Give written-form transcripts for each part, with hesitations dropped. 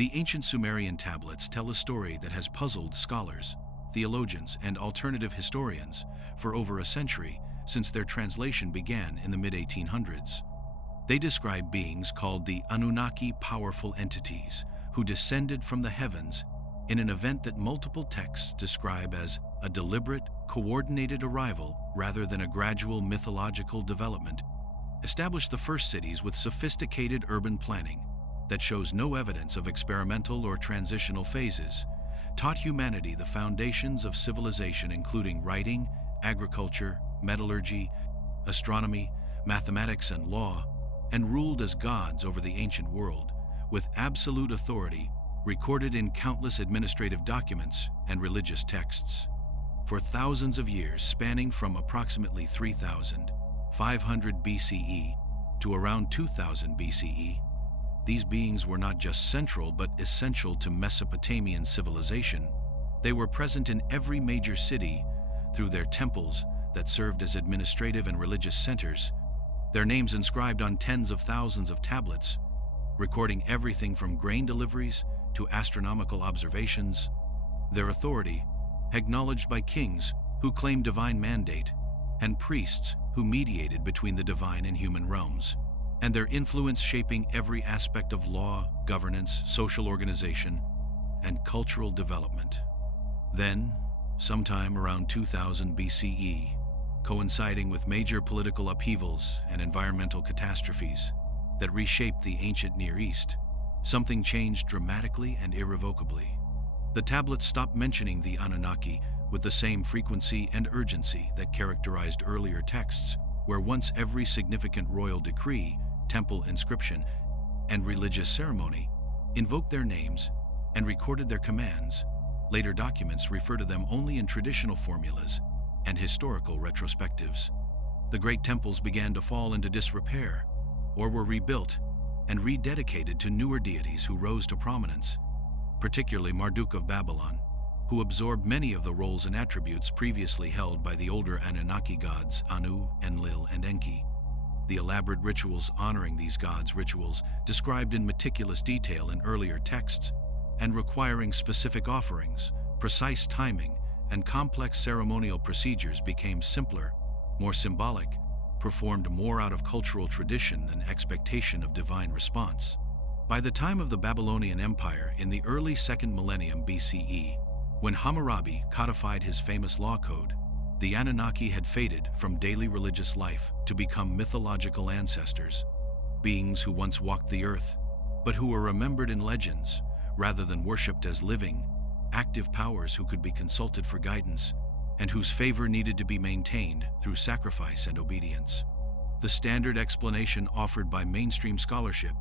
The ancient Sumerian tablets tell a story that has puzzled scholars, theologians, and alternative historians for over a century since their translation began in the mid-1800s. They describe beings called the Anunnaki, powerful entities who descended from the heavens in an event that multiple texts describe as a deliberate, coordinated arrival rather than a gradual mythological development, established the first cities with sophisticated urban planning that shows no evidence of experimental or transitional phases, taught humanity the foundations of civilization including writing, agriculture, metallurgy, astronomy, mathematics, and law, and ruled as gods over the ancient world with absolute authority recorded in countless administrative documents and religious texts. For thousands of years, spanning from approximately 3,500 BCE to around 2000 BCE, these beings were not just central but essential to Mesopotamian civilization. They were present in every major city through their temples that served as administrative and religious centers, their names inscribed on tens of thousands of tablets, recording everything from grain deliveries to astronomical observations, their authority acknowledged by kings who claimed divine mandate and priests who mediated between the divine and human realms, and their influence shaping every aspect of law, governance, social organization, and cultural development. Then, sometime around 2000 BCE, coinciding with major political upheavals and environmental catastrophes that reshaped the ancient Near East, something changed dramatically and irrevocably. The tablets stopped mentioning the Anunnaki with the same frequency and urgency that characterized earlier texts, where once every significant royal decree, temple inscription, and religious ceremony invoked their names and recorded their commands. Later documents refer to them only in traditional formulas and historical retrospectives. The great temples began to fall into disrepair or were rebuilt and rededicated to newer deities who rose to prominence, particularly Marduk of Babylon, who absorbed many of the roles and attributes previously held by the older Anunnaki gods Anu, Enlil, and Enki. The elaborate rituals honoring these gods, rituals described in meticulous detail in earlier texts and requiring specific offerings, precise timing, and complex ceremonial procedures, became simpler, more symbolic, performed more out of cultural tradition than expectation of divine response. By the time of the Babylonian Empire in the early 2nd millennium BCE, when Hammurabi codified his famous law code, the Anunnaki had faded from daily religious life to become mythological ancestors, beings who once walked the earth, but who were remembered in legends rather than worshipped as living, active powers who could be consulted for guidance and whose favor needed to be maintained through sacrifice and obedience. The standard explanation offered by mainstream scholarship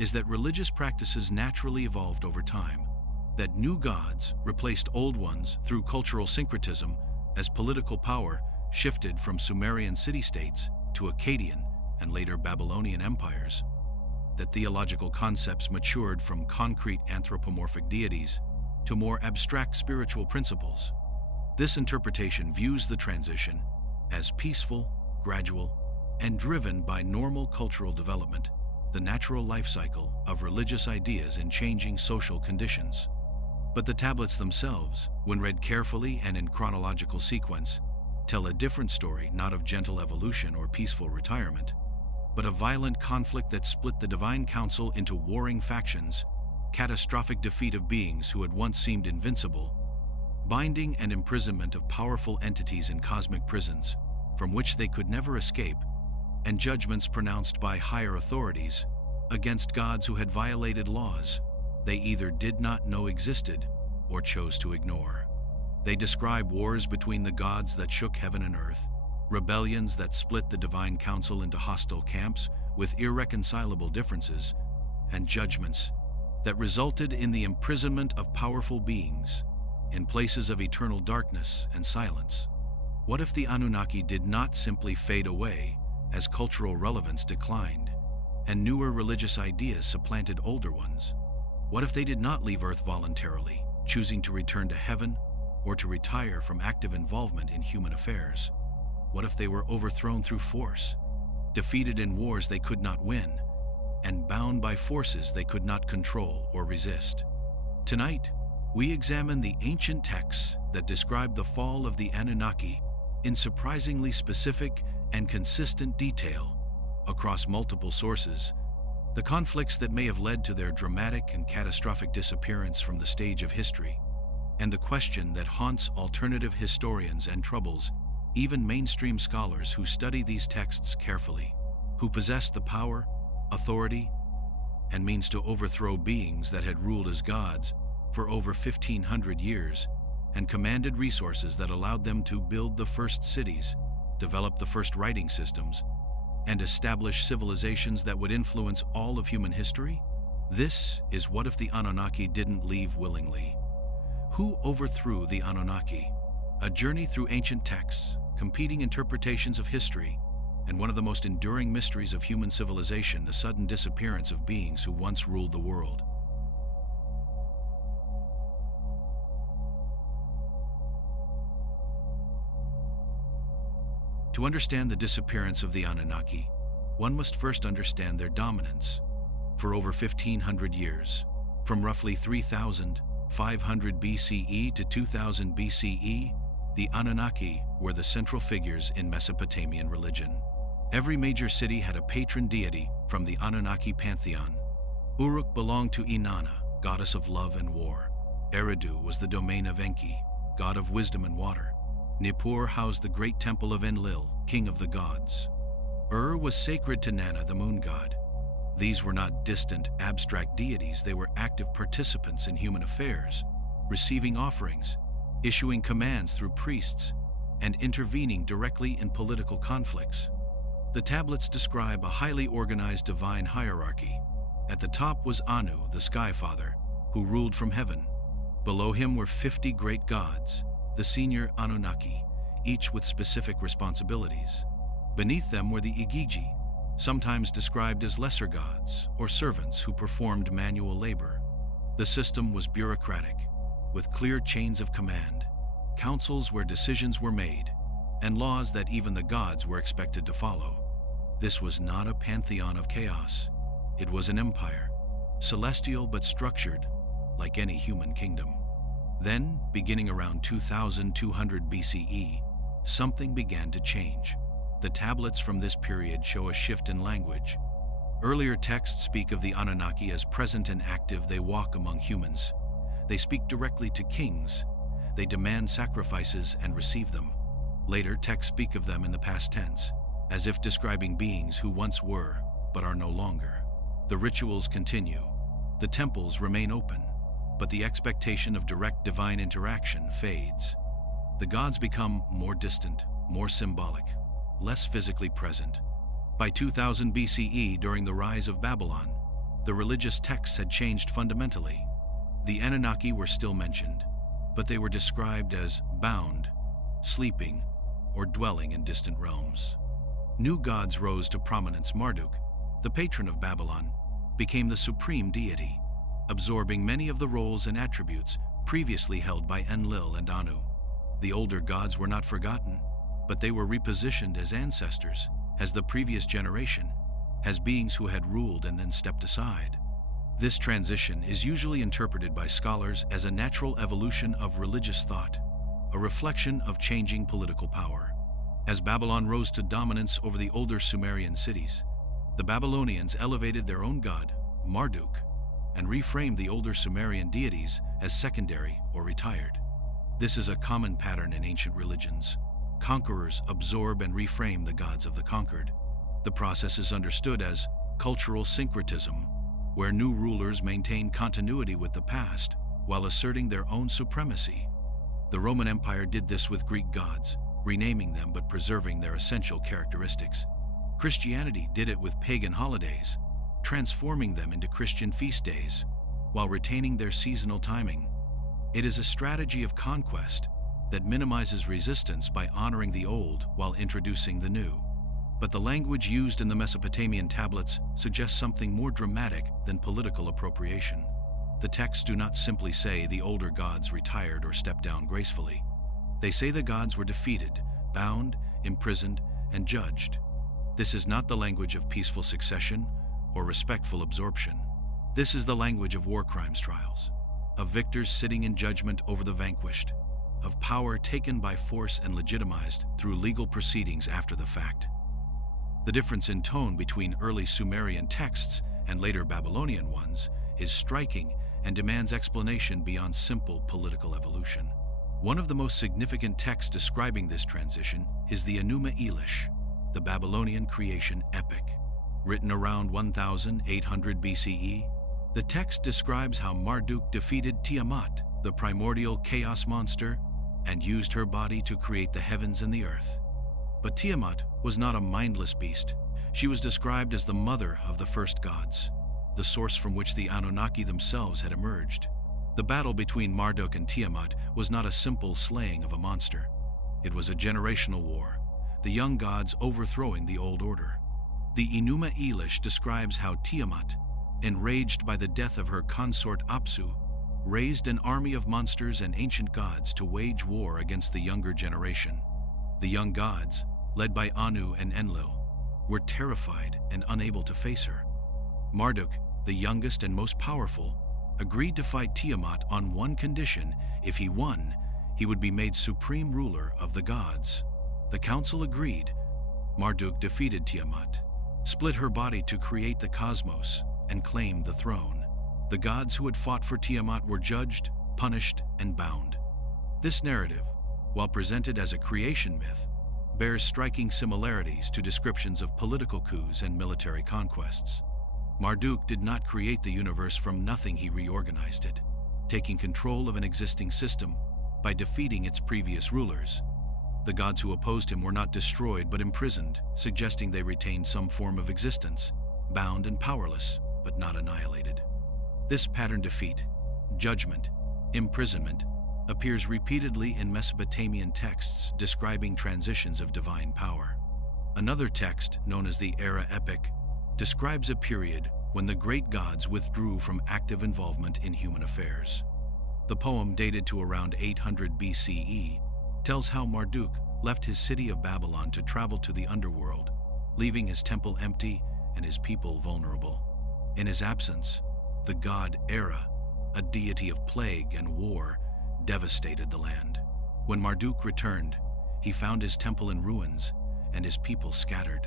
is that religious practices naturally evolved over time, that new gods replaced old ones through cultural syncretism as political power shifted from Sumerian city-states to Akkadian and later Babylonian empires, that theological concepts matured from concrete anthropomorphic deities to more abstract spiritual principles. This interpretation views the transition as peaceful, gradual, and driven by normal cultural development, the natural life cycle of religious ideas in changing social conditions. But the tablets themselves, when read carefully and in chronological sequence, tell a different story, not of gentle evolution or peaceful retirement, but a violent conflict that split the divine council into warring factions, catastrophic defeat of beings who had once seemed invincible, binding and imprisonment of powerful entities in cosmic prisons from which they could never escape, and judgments pronounced by higher authorities against gods who had violated laws they either did not know existed or chose to ignore. They describe wars between the gods that shook heaven and earth, rebellions that split the divine council into hostile camps with irreconcilable differences, and judgments that resulted in the imprisonment of powerful beings in places of eternal darkness and silence. What if the Anunnaki did not simply fade away as cultural relevance declined and newer religious ideas supplanted older ones? What if they did not leave Earth voluntarily, choosing to return to heaven or to retire from active involvement in human affairs? What if they were overthrown through force, defeated in wars they could not win, and bound by forces they could not control or resist. Tonight, we examine the ancient texts that describe the fall of the Anunnaki in surprisingly specific and consistent detail across multiple sources, the conflicts that may have led to their dramatic and catastrophic disappearance from the stage of history, and the question that haunts alternative historians and troubles even mainstream scholars who study these texts carefully, who possessed the power, authority, and means to overthrow beings that had ruled as gods for over 1,500 years and commanded resources that allowed them to build the first cities, develop the first writing systems, and establish civilizations that would influence all of human history? This is What If the Anunnaki Didn't Leave Willingly? Who overthrew the Anunnaki? A journey through ancient texts, competing interpretations of history, and one of the most enduring mysteries of human civilization, the sudden disappearance of beings who once ruled the world. To understand the disappearance of the Anunnaki, one must first understand their dominance. For over 1,500 years, from roughly 3,500 BCE to 2000 BCE, the Anunnaki were the central figures in Mesopotamian religion. Every major city had a patron deity from the Anunnaki pantheon. Uruk belonged to Inanna, goddess of love and war. Eridu was the domain of Enki, god of wisdom and water. Nippur housed the great temple of Enlil, king of the gods. Was sacred to Nanna, the moon god. These were not distant, abstract deities, they were active participants in human affairs, receiving offerings, issuing commands through priests, and intervening directly in political conflicts. The tablets describe a highly organized divine hierarchy. At the top was Anu, the Sky Father, who ruled from heaven. Below him were 50 great gods, the senior Anunnaki, each with specific responsibilities. Beneath them were the Igigi, sometimes described as lesser gods or servants who performed manual labor. The system was bureaucratic, with clear chains of command, councils where decisions were made, and laws that even the gods were expected to follow. This was not a pantheon of chaos. It was an empire, celestial but structured, like any human kingdom. Then, beginning around 2200 BCE, something began to change. The tablets from this period show a shift in language. Earlier texts speak of the Anunnaki as present and active. They walk among humans. They speak directly to kings. They demand sacrifices and receive them. Later texts speak of them in the past tense, as if describing beings who once were, but are no longer. The rituals continue. The temples remain open, but the expectation of direct divine interaction fades. The gods become more distant, more symbolic, less physically present. By 2000 BCE, during the rise of Babylon, the religious texts had changed fundamentally. The Anunnaki were still mentioned, but they were described as bound, sleeping, or dwelling in distant realms. New gods rose to prominence. Marduk, the patron of Babylon, became the supreme deity, absorbing many of the roles and attributes previously held by Enlil and Anu. The older gods were not forgotten, but they were repositioned as ancestors, as the previous generation, as beings who had ruled and then stepped aside. This transition is usually interpreted by scholars as a natural evolution of religious thought, a reflection of changing political power. As Babylon rose to dominance over the older Sumerian cities, the Babylonians elevated their own god, Marduk, and reframed the older Sumerian deities as secondary or retired. This is a common pattern in ancient religions. Conquerors absorb and reframe the gods of the conquered. The process is understood as cultural syncretism, where new rulers maintain continuity with the past while asserting their own supremacy. The Roman Empire did this with Greek gods, renaming them but preserving their essential characteristics. Christianity did it with pagan holidays, transforming them into Christian feast days while retaining their seasonal timing. It is a strategy of conquest that minimizes resistance by honoring the old while introducing the new. But the language used in the Mesopotamian tablets suggests something more dramatic than political appropriation. The texts do not simply say the older gods retired or stepped down gracefully. They say the gods were defeated, bound, imprisoned, and judged. This is not the language of peaceful succession or respectful absorption. This is the language of war crimes trials, of victors sitting in judgment over the vanquished, of power taken by force and legitimized through legal proceedings after the fact. The difference in tone between early Sumerian texts and later Babylonian ones is striking and demands explanation beyond simple political evolution. One of the most significant texts describing this transition is the Enuma Elish, the Babylonian creation epic. Written around 1800 BCE, the text describes how Marduk defeated Tiamat, the primordial chaos monster, and used her body to create the heavens and the earth. But Tiamat was not a mindless beast. She was described as the mother of the first gods, the source from which the Anunnaki themselves had emerged. The battle between Marduk and Tiamat was not a simple slaying of a monster. It was a generational war, the young gods overthrowing the old order. The Enuma Elish describes how Tiamat, enraged by the death of her consort Apsu, raised an army of monsters and ancient gods to wage war against the younger generation. The young gods, led by Anu and Enlil, were terrified and unable to face her. Marduk, the youngest and most powerful, agreed to fight Tiamat on one condition: if he won, he would be made supreme ruler of the gods. The council agreed. Marduk defeated Tiamat, split her body to create the cosmos, and claimed the throne. The gods who had fought for Tiamat were judged, punished, and bound. This narrative, while presented as a creation myth, bears striking similarities to descriptions of political coups and military conquests. Marduk did not create the universe from nothing. He reorganized it, taking control of an existing system by defeating its previous rulers. The gods who opposed him were not destroyed but imprisoned, suggesting they retained some form of existence, bound and powerless, but not annihilated. This pattern: defeat, judgment, imprisonment, appears repeatedly in Mesopotamian texts describing transitions of divine power. Another text, known as the Era Epic, describes a period when the great gods withdrew from active involvement in human affairs. The poem, dated to around 800 BCE, tells how Marduk left his city of Babylon to travel to the underworld, leaving his temple empty and his people vulnerable. In his absence, the god Era, a deity of plague and war, devastated the land. When Marduk returned, he found his temple in ruins and his people scattered.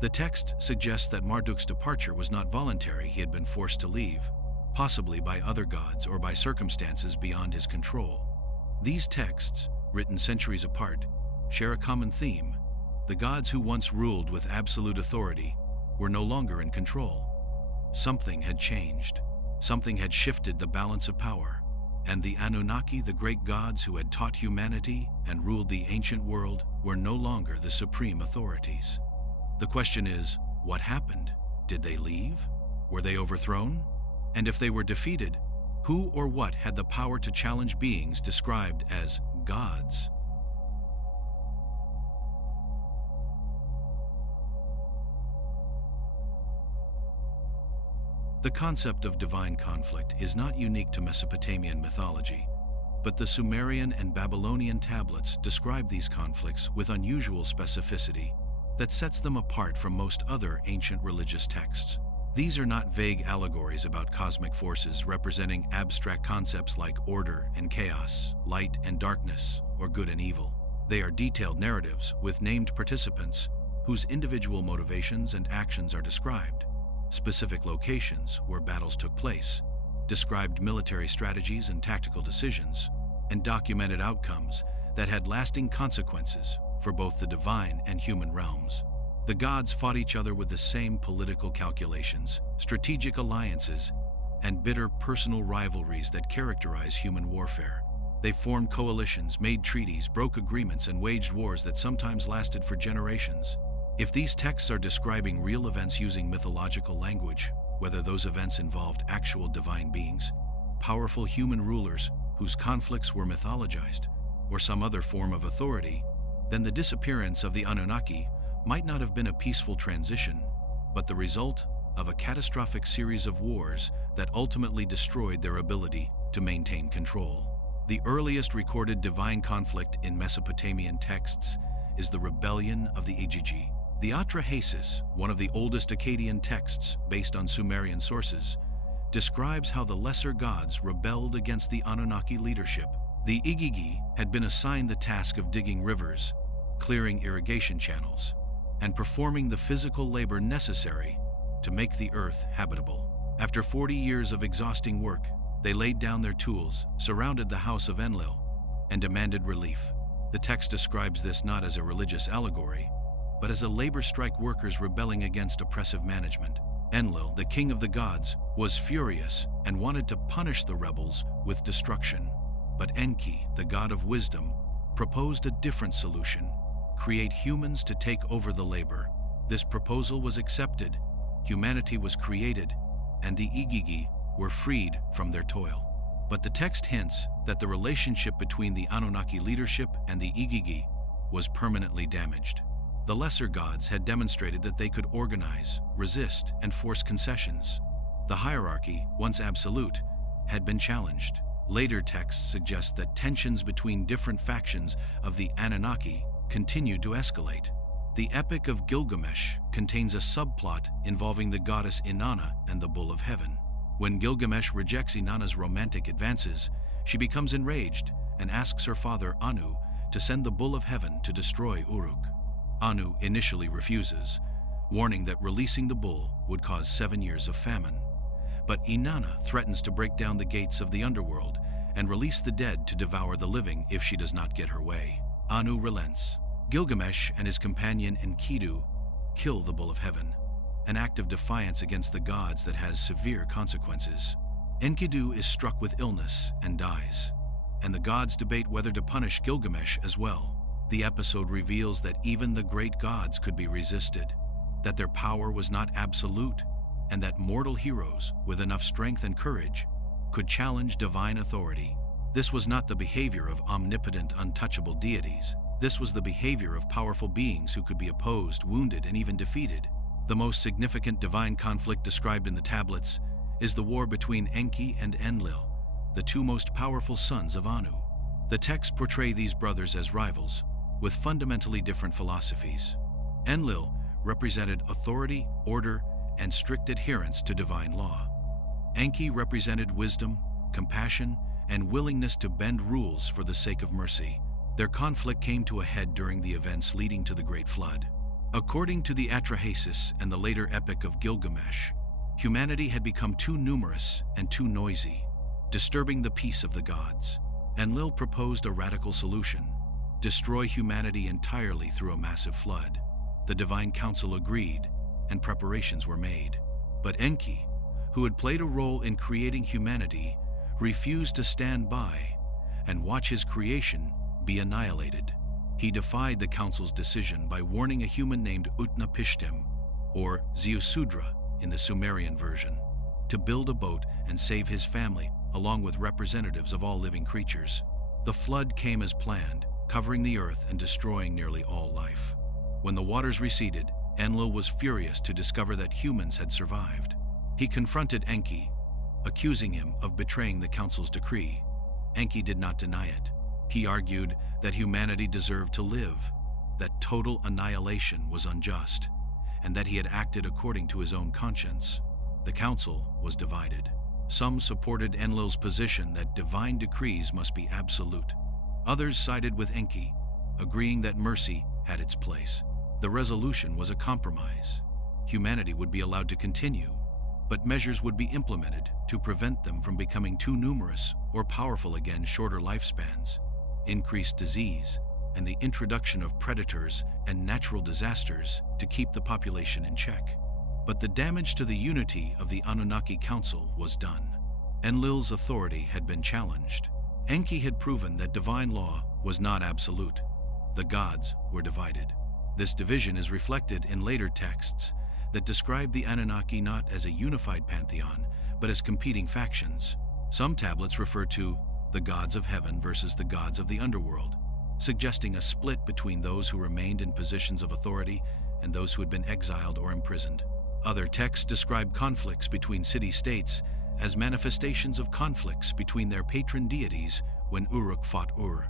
The text suggests that Marduk's departure was not voluntary. He had been forced to leave, possibly by other gods or by circumstances beyond his control. These texts, written centuries apart, share a common theme. The gods who once ruled with absolute authority were no longer in control. Something had changed. Something had shifted the balance of power. And the Anunnaki, the great gods who had taught humanity and ruled the ancient world, were no longer the supreme authorities. The question is, what happened? Did they leave? Were they overthrown? And if they were defeated, who or what had the power to challenge beings described as gods? The concept of divine conflict is not unique to Mesopotamian mythology, but the Sumerian and Babylonian tablets describe these conflicts with unusual specificity that sets them apart from most other ancient religious texts. These are not vague allegories about cosmic forces representing abstract concepts like order and chaos, light and darkness, or good and evil. They are detailed narratives with named participants whose individual motivations and actions are described, specific locations where battles took place, described military strategies and tactical decisions, and documented outcomes that had lasting consequences for both the divine and human realms. The gods fought each other with the same political calculations, strategic alliances, and bitter personal rivalries that characterize human warfare. They formed coalitions, made treaties, broke agreements, and waged wars that sometimes lasted for generations. If these texts are describing real events using mythological language, whether those events involved actual divine beings, powerful human rulers whose conflicts were mythologized, or some other form of authority, then the disappearance of the Anunnaki might not have been a peaceful transition, but the result of a catastrophic series of wars that ultimately destroyed their ability to maintain control. The earliest recorded divine conflict in Mesopotamian texts is the rebellion of the Igigi, The Atrahasis, one of the oldest Akkadian texts based on Sumerian sources, describes how the lesser gods rebelled against the Anunnaki leadership. The Igigi had been assigned the task of digging rivers, clearing irrigation channels, and performing the physical labor necessary to make the earth habitable. After 40 years of exhausting work, they laid down their tools, surrounded the house of Enlil, and demanded relief. The text describes this not as a religious allegory, but as a labor strike, workers rebelling against oppressive management. Enlil, the king of the gods, was furious and wanted to punish the rebels with destruction. But Enki, the god of wisdom, proposed a different solution: create humans to take over the labor. This proposal was accepted, humanity was created, and the Igigi were freed from their toil. But the text hints that the relationship between the Anunnaki leadership and the Igigi was permanently damaged. The lesser gods had demonstrated that they could organize, resist, and force concessions. The hierarchy, once absolute, had been challenged. Later texts suggest that tensions between different factions of the Anunnaki continued to escalate. The Epic of Gilgamesh contains a subplot involving the goddess Inanna and the Bull of Heaven. When Gilgamesh rejects Inanna's romantic advances, she becomes enraged and asks her father Anu to send the Bull of Heaven to destroy Uruk. Anu initially refuses, warning that releasing the bull would cause 7 years of famine. But Inanna threatens to break down the gates of the underworld and release the dead to devour the living if she does not get her way. Anu relents. Gilgamesh and his companion Enkidu kill the Bull of Heaven, an act of defiance against the gods that has severe consequences. Enkidu is struck with illness and dies, and the gods debate whether to punish Gilgamesh as well. The episode reveals that even the great gods could be resisted, that their power was not absolute, and that mortal heroes with enough strength and courage could challenge divine authority. This was not the behavior of omnipotent, untouchable deities. This was the behavior of powerful beings who could be opposed, wounded, and even defeated. The most significant divine conflict described in the tablets is the war between Enki and Enlil, the two most powerful sons of Anu. The texts portray these brothers as rivals, with fundamentally different philosophies. Enlil represented authority, order, and strict adherence to divine law. Enki represented wisdom, compassion, and willingness to bend rules for the sake of mercy. Their conflict came to a head during the events leading to the Great Flood. According to the Atrahasis and the later Epic of Gilgamesh, humanity had become too numerous and too noisy, disturbing the peace of the gods. Enlil proposed a radical solution: destroy humanity entirely through a massive flood. The divine council agreed, and preparations were made. But Enki, who had played a role in creating humanity, refused to stand by and watch his creation be annihilated. He defied the council's decision by warning a human named Utnapishtim, or Ziusudra in the Sumerian version, to build a boat and save his family, along with representatives of all living creatures. The flood came as planned, covering the earth and destroying nearly all life. When the waters receded, Enlil was furious to discover that humans had survived. He confronted Enki, accusing him of betraying the council's decree. Enki did not deny it. He argued that humanity deserved to live, that total annihilation was unjust, and that he had acted according to his own conscience. The council was divided. Some supported Enlil's position that divine decrees must be absolute. Others sided with Enki, agreeing that mercy had its place. The resolution was a compromise. Humanity would be allowed to continue, but measures would be implemented to prevent them from becoming too numerous or powerful again. Shorter lifespans, increased disease, and the introduction of predators and natural disasters to keep the population in check. But the damage to the unity of the Anunnaki Council was done. Enlil's authority had been challenged. Enki had proven that divine law was not absolute. The gods were divided. This division is reflected in later texts that describe the Anunnaki not as a unified pantheon, but as competing factions. Some tablets refer to the gods of heaven versus the gods of the underworld, suggesting a split between those who remained in positions of authority and those who had been exiled or imprisoned. Other texts describe conflicts between city-states as manifestations of conflicts between their patron deities when Uruk fought Ur.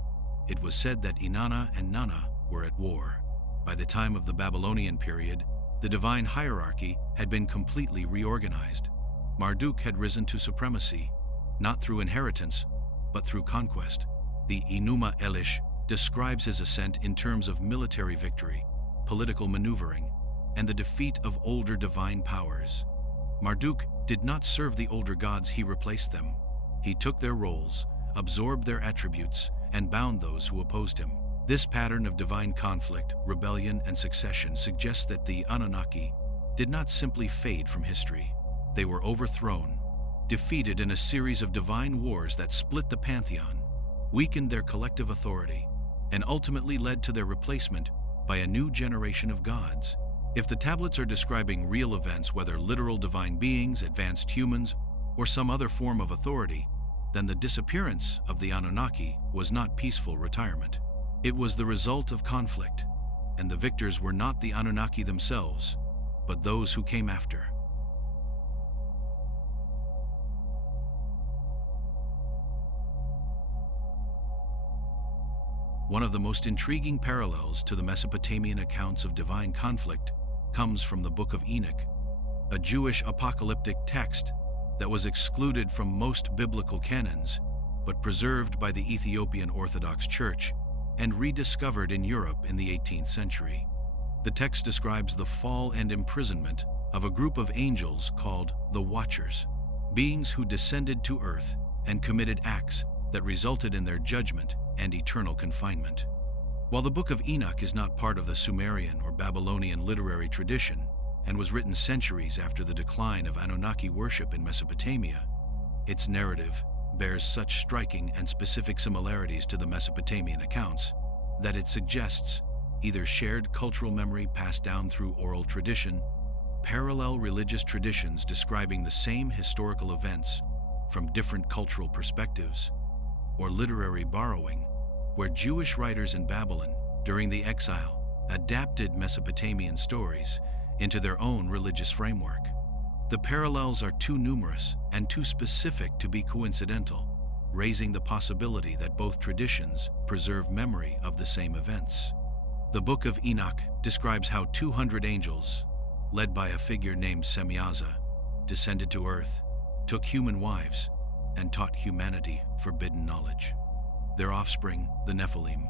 It was said that Inanna and Nanna were at war. By the time of the Babylonian period, the divine hierarchy had been completely reorganized. Marduk had risen to supremacy, not through inheritance, but through conquest. The Enuma Elish describes his ascent in terms of military victory, political maneuvering, and the defeat of older divine powers. Marduk did not serve the older gods, he replaced them. He took their roles, absorbed their attributes, and bound those who opposed him. This pattern of divine conflict, rebellion, and succession suggests that the Anunnaki did not simply fade from history. They were overthrown, defeated in a series of divine wars that split the pantheon, weakened their collective authority, and ultimately led to their replacement by a new generation of gods. If the tablets are describing real events, whether literal divine beings, advanced humans, or some other form of authority, then the disappearance of the Anunnaki was not peaceful retirement. It was the result of conflict, and the victors were not the Anunnaki themselves, but those who came after. One of the most intriguing parallels to the Mesopotamian accounts of divine conflict comes from the Book of Enoch, a Jewish apocalyptic text that was excluded from most biblical canons, but preserved by the Ethiopian Orthodox Church and rediscovered in Europe in the 18th century. The text describes the fall and imprisonment of a group of angels called the Watchers, beings who descended to earth and committed acts that resulted in their judgment and eternal confinement. While the Book of Enoch is not part of the Sumerian or Babylonian literary tradition and was written centuries after the decline of Anunnaki worship in Mesopotamia, its narrative bears such striking and specific similarities to the Mesopotamian accounts that it suggests either shared cultural memory passed down through oral tradition, parallel religious traditions describing the same historical events from different cultural perspectives, or literary borrowing, where Jewish writers in Babylon, during the exile, adapted Mesopotamian stories into their own religious framework. The parallels are too numerous and too specific to be coincidental, raising the possibility that both traditions preserve memory of the same events. The Book of Enoch describes how 200 angels, led by a figure named Semyaza, descended to earth, took human wives, and taught humanity forbidden knowledge. Their offspring, the Nephilim,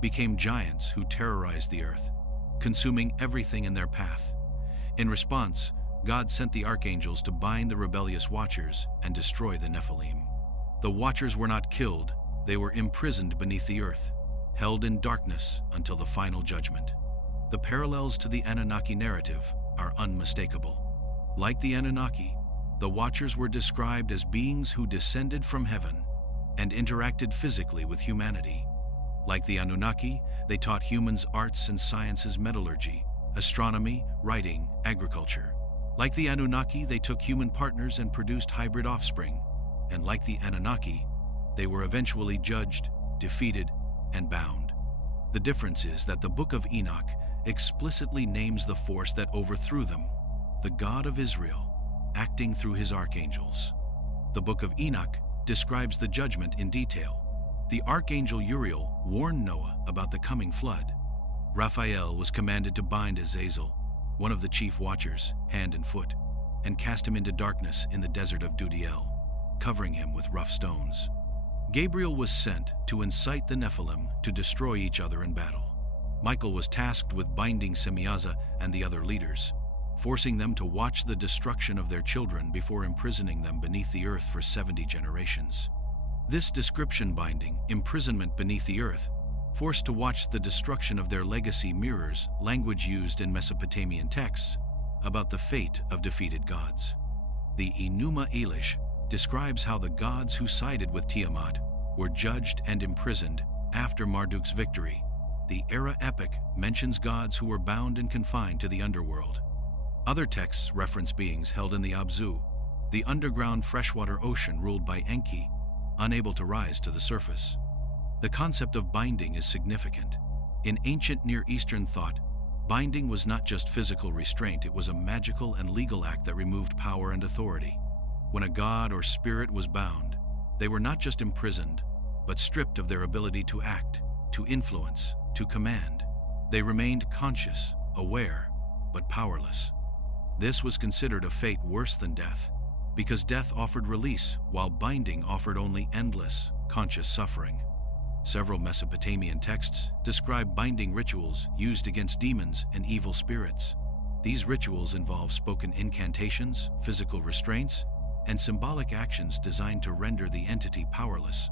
became giants who terrorized the earth, consuming everything in their path. In response, God sent the archangels to bind the rebellious Watchers and destroy the Nephilim. The Watchers were not killed, they were imprisoned beneath the earth, held in darkness until the final judgment. The parallels to the Anunnaki narrative are unmistakable. Like the Anunnaki, the Watchers were described as beings who descended from heaven and interacted physically with humanity. Like the Anunnaki, they taught humans arts and sciences, metallurgy, astronomy, writing, agriculture. Like the Anunnaki, they took human partners and produced hybrid offspring. And like the Anunnaki, they were eventually judged, defeated, and bound. The difference is that the Book of Enoch explicitly names the force that overthrew them, the God of Israel, acting through his archangels. The Book of Enoch describes the judgment in detail. The archangel Uriel warned Noah about the coming flood. Raphael was commanded to bind Azazel, one of the chief watchers, hand and foot, and cast him into darkness in the desert of Dudiel, covering him with rough stones. Gabriel was sent to incite the Nephilim to destroy each other in battle. Michael was tasked with binding Semyaza and the other leaders, forcing them to watch the destruction of their children before imprisoning them beneath the earth for 70 generations. This description, binding, imprisonment beneath the earth, forced to watch the destruction of their legacy, mirrors language used in Mesopotamian texts about the fate of defeated gods. The Enuma Elish describes how the gods who sided with Tiamat were judged and imprisoned after Marduk's victory. The Era epic mentions gods who were bound and confined to the underworld. Other texts reference beings held in the Abzu, the underground freshwater ocean ruled by Enki, unable to rise to the surface. The concept of binding is significant. In ancient Near Eastern thought, binding was not just physical restraint, it was a magical and legal act that removed power and authority. When a god or spirit was bound, they were not just imprisoned, but stripped of their ability to act, to influence, to command. They remained conscious, aware, but powerless. This was considered a fate worse than death, because death offered release, while binding offered only endless, conscious suffering. Several Mesopotamian texts describe binding rituals used against demons and evil spirits. These rituals involve spoken incantations, physical restraints, and symbolic actions designed to render the entity powerless.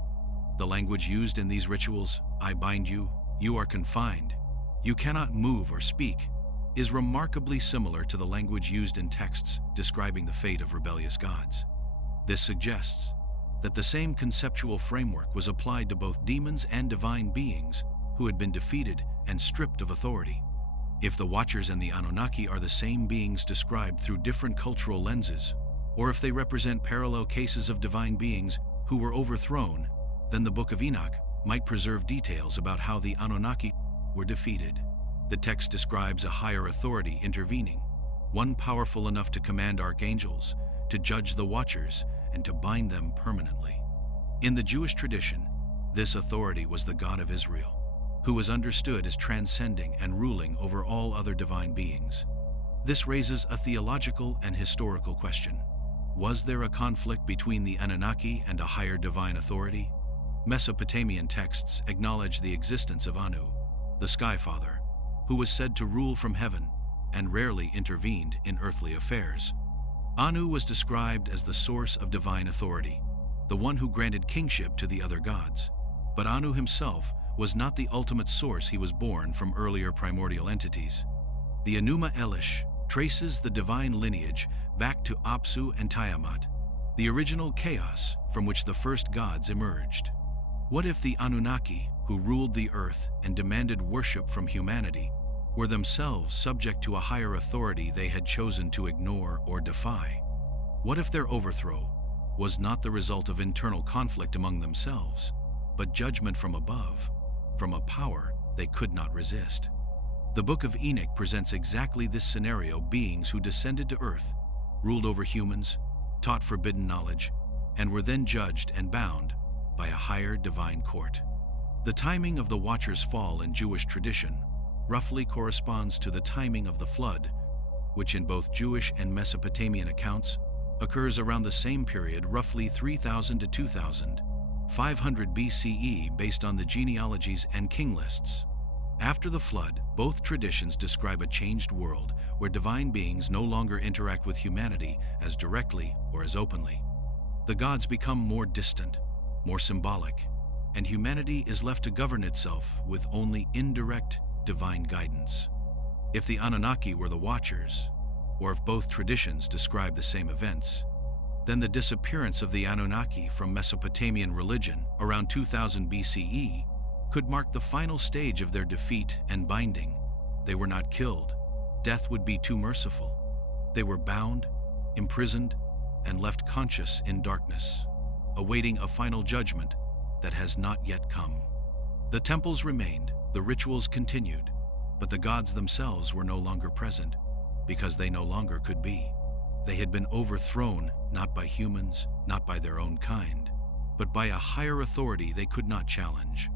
The language used in these rituals, "I bind you, you are confined, you cannot move or speak," is remarkably similar to the language used in texts describing the fate of rebellious gods. This suggests that the same conceptual framework was applied to both demons and divine beings who had been defeated and stripped of authority. If the Watchers and the Anunnaki are the same beings described through different cultural lenses, or if they represent parallel cases of divine beings who were overthrown, then the Book of Enoch might preserve details about how the Anunnaki were defeated. The text describes a higher authority intervening, one powerful enough to command archangels, to judge the Watchers, and to bind them permanently. In the Jewish tradition, this authority was the God of Israel, who was understood as transcending and ruling over all other divine beings. This raises a theological and historical question. Was there a conflict between the Anunnaki and a higher divine authority? Mesopotamian texts acknowledge the existence of Anu, the Sky Father, who was said to rule from heaven and rarely intervened in earthly affairs. Anu was described as the source of divine authority, the one who granted kingship to the other gods. But Anu himself was not the ultimate source. He was born from earlier primordial entities. The Enuma Elish traces the divine lineage back to Apsu and Tiamat, the original chaos from which the first gods emerged. What if the Anunnaki, who ruled the earth and demanded worship from humanity, were themselves subject to a higher authority they had chosen to ignore or defy? What if their overthrow was not the result of internal conflict among themselves, but judgment from above, from a power they could not resist? The Book of Enoch presents exactly this scenario: beings who descended to earth, ruled over humans, taught forbidden knowledge, and were then judged and bound by a higher divine court. The timing of the Watchers' fall in Jewish tradition roughly corresponds to the timing of the flood, which in both Jewish and Mesopotamian accounts occurs around the same period, roughly 3000 to 2500 BCE, based on the genealogies and king lists. After the flood, both traditions describe a changed world where divine beings no longer interact with humanity as directly or as openly. The gods become more distant, more symbolic, and humanity is left to govern itself with only indirect divine guidance. If the Anunnaki were the Watchers, or if both traditions describe the same events, then the disappearance of the Anunnaki from Mesopotamian religion around 2000 BCE could mark the final stage of their defeat and binding. They were not killed. Death would be too merciful. They were bound, imprisoned, and left conscious in darkness, awaiting a final judgment that has not yet come. The temples remained, the rituals continued, but the gods themselves were no longer present, because they no longer could be. They had been overthrown not by humans, not by their own kind, but by a higher authority they could not challenge.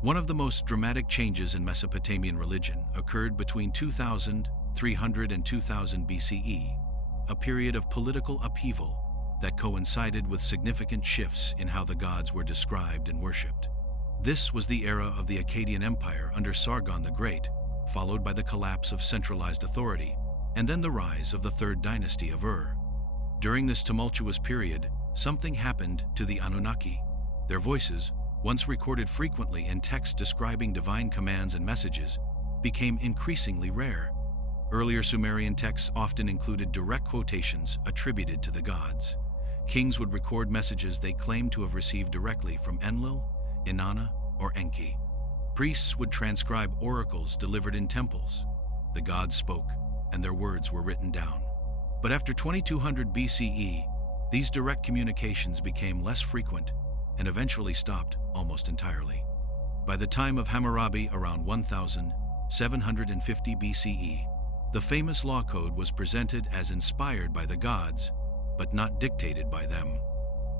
One of the most dramatic changes in Mesopotamian religion occurred between 2300 and 2000 BCE, a period of political upheaval that coincided with significant shifts in how the gods were described and worshipped. This was the era of the Akkadian Empire under Sargon the Great, followed by the collapse of centralized authority, and then the rise of the Third Dynasty of Ur. During this tumultuous period, something happened to the Anunnaki. Their voices, once recorded frequently in texts describing divine commands and messages, became increasingly rare. Earlier Sumerian texts often included direct quotations attributed to the gods. Kings would record messages they claimed to have received directly from Enlil, Inanna, or Enki. Priests would transcribe oracles delivered in temples. The gods spoke, and their words were written down. But after 2200 BCE, these direct communications became less frequent and eventually stopped almost entirely. By the time of Hammurabi around 1750 BCE, the famous law code was presented as inspired by the gods, but not dictated by them.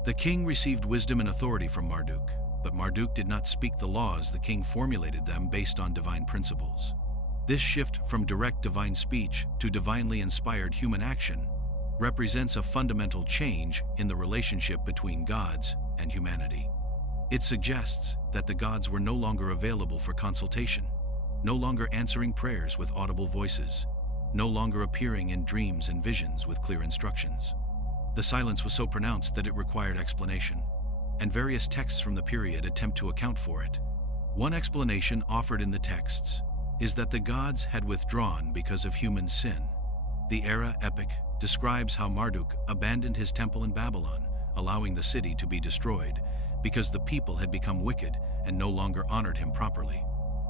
The king received wisdom and authority from Marduk, but Marduk did not speak the laws. The king formulated them based on divine principles. This shift from direct divine speech to divinely inspired human action represents a fundamental change in the relationship between gods and humanity. It suggests that the gods were no longer available for consultation, no longer answering prayers with audible voices, no longer appearing in dreams and visions with clear instructions. The silence was so pronounced that it required explanation, and various texts from the period attempt to account for it. One explanation offered in the texts is that the gods had withdrawn because of human sin. The Era epic describes how Marduk abandoned his temple in Babylon, allowing the city to be destroyed because the people had become wicked and no longer honored him properly.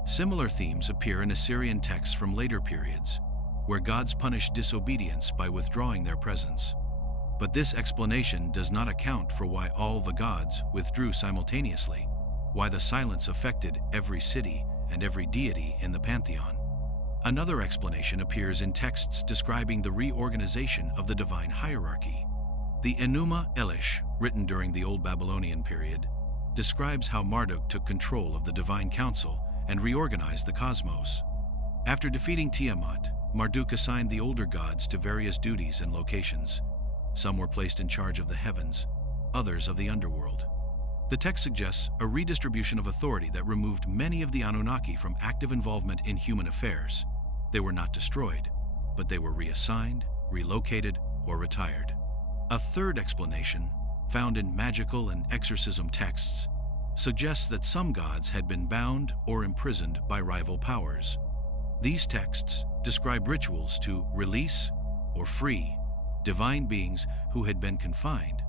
Similar themes appear in Assyrian texts from later periods, where gods punished disobedience by withdrawing their presence. But this explanation does not account for why all the gods withdrew simultaneously, why the silence affected every city and every deity in the pantheon. Another explanation appears in texts describing the reorganization of the divine hierarchy. The Enuma Elish, written during the Old Babylonian period, describes how Marduk took control of the divine council and reorganized the cosmos. After defeating Tiamat, Marduk assigned the older gods to various duties and locations. Some were placed in charge of the heavens, others of the underworld. The text suggests a redistribution of authority that removed many of the Anunnaki from active involvement in human affairs. They were not destroyed, but they were reassigned, relocated, or retired. A third explanation, found in magical and exorcism texts, suggests that some gods had been bound or imprisoned by rival powers. These texts describe rituals to release or free divine beings who had been confined,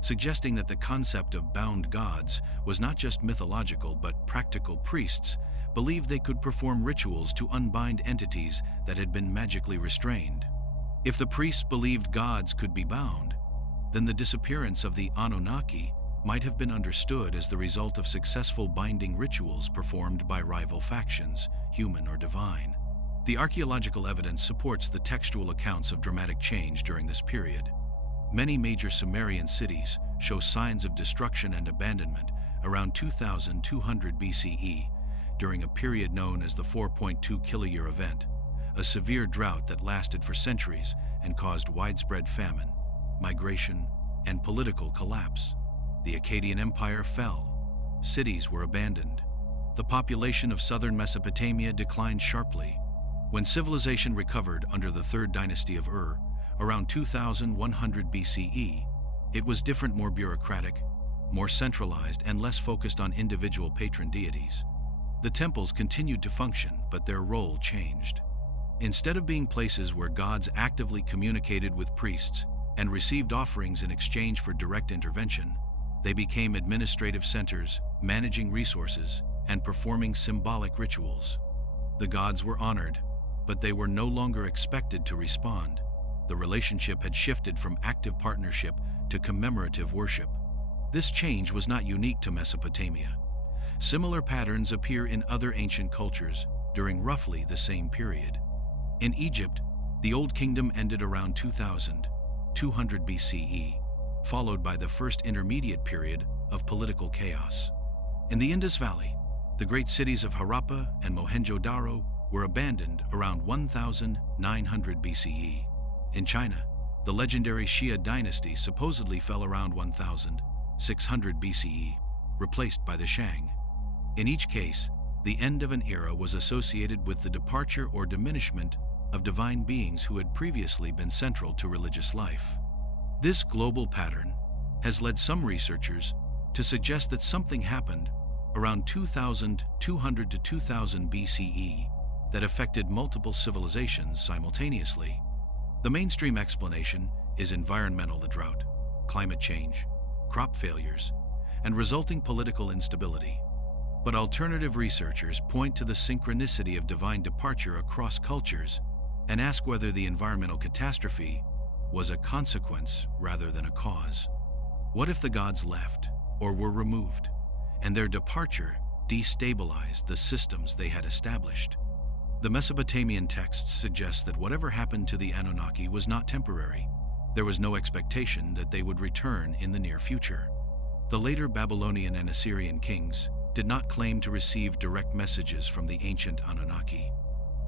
suggesting that the concept of bound gods was not just mythological but practical. Priests believed they could perform rituals to unbind entities that had been magically restrained. If the priests believed gods could be bound, then the disappearance of the Anunnaki might have been understood as the result of successful binding rituals performed by rival factions, human or divine. The archaeological evidence supports the textual accounts of dramatic change during this period. Many major Sumerian cities show signs of destruction and abandonment around 2200 BCE, during a period known as the 4.2 kiloyear event, a severe drought that lasted for centuries and caused widespread famine, migration, and political collapse. The Akkadian Empire fell. Cities were abandoned. The population of southern Mesopotamia declined sharply. When civilization recovered under the Third Dynasty of Ur, around 2100 BCE, it was different, more bureaucratic, more centralized, and less focused on individual patron deities. The temples continued to function, but their role changed. Instead of being places where gods actively communicated with priests and received offerings in exchange for direct intervention, they became administrative centers, managing resources and performing symbolic rituals. The gods were honored, but they were no longer expected to respond. The relationship had shifted from active partnership to commemorative worship. This change was not unique to Mesopotamia. Similar patterns appear in other ancient cultures during roughly the same period. In Egypt, the Old Kingdom ended around 2200 BCE, followed by the first intermediate period of political chaos. In the Indus Valley, the great cities of Harappa and Mohenjo-Daro were abandoned around 1900 BCE. In China, the legendary Xia dynasty supposedly fell around 1600 BCE, replaced by the Shang. In each case, the end of an era was associated with the departure or diminishment of divine beings who had previously been central to religious life. This global pattern has led some researchers to suggest that something happened around 2200 to 2000 BCE that affected multiple civilizations simultaneously. The mainstream explanation is environmental: the drought, climate change, crop failures, and resulting political instability. But alternative researchers point to the synchronicity of divine departure across cultures and ask whether the environmental catastrophe was a consequence rather than a cause. What if the gods left or were removed, and their departure destabilized the systems they had established? The Mesopotamian texts suggest that whatever happened to the Anunnaki was not temporary. There was no expectation that they would return in the near future. The later Babylonian and Assyrian kings did not claim to receive direct messages from the ancient Anunnaki.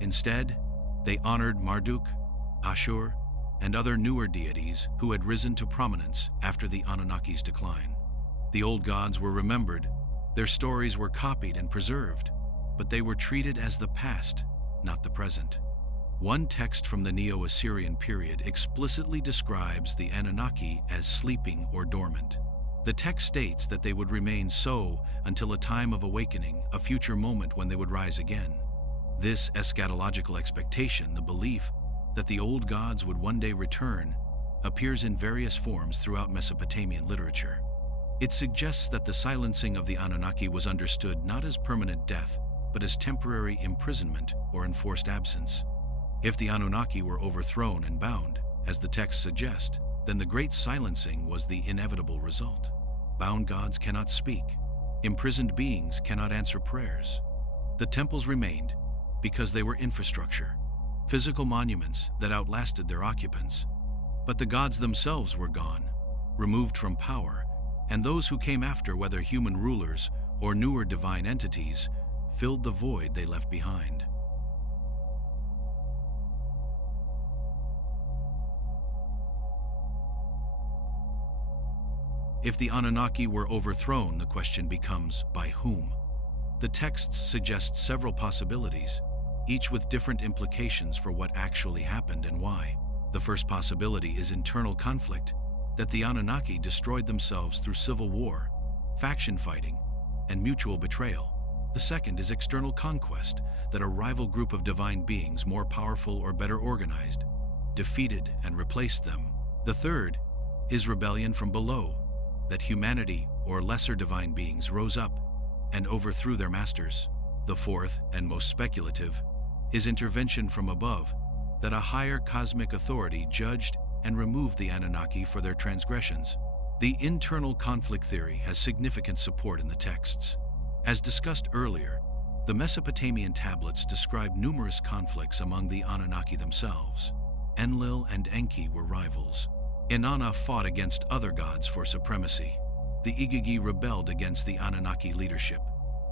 Instead, they honored Marduk, Ashur, and other newer deities who had risen to prominence after the Anunnaki's decline. The old gods were remembered, their stories were copied and preserved, but they were treated as the past, not the present. One text from the Neo-Assyrian period explicitly describes the Anunnaki as sleeping or dormant. The text states that they would remain so until a time of awakening, a future moment when they would rise again. This eschatological expectation, the belief that the old gods would one day return, appears in various forms throughout Mesopotamian literature. It suggests that the silencing of the Anunnaki was understood not as permanent death, but as temporary imprisonment or enforced absence. If the Anunnaki were overthrown and bound, as the text suggests, then the great silencing was the inevitable result. Bound gods cannot speak. Imprisoned beings cannot answer prayers. The temples remained because they were infrastructure, physical monuments that outlasted their occupants. But the gods themselves were gone, removed from power, and those who came after, whether human rulers or newer divine entities, filled the void they left behind. If the Anunnaki were overthrown, the question becomes, by whom? The texts suggest several possibilities, each with different implications for what actually happened and why. The first possibility is internal conflict, that the Anunnaki destroyed themselves through civil war, faction fighting, and mutual betrayal. The second is external conquest, that a rival group of divine beings more powerful or better organized defeated and replaced them. The third is rebellion from below, that humanity or lesser divine beings rose up and overthrew their masters. The fourth, and most speculative, is intervention from above, that a higher cosmic authority judged and removed the Anunnaki for their transgressions. The internal conflict theory has significant support in the texts. As discussed earlier, the Mesopotamian tablets describe numerous conflicts among the Anunnaki themselves. Enlil and Enki were rivals. Inanna fought against other gods for supremacy. The Igigi rebelled against the Anunnaki leadership.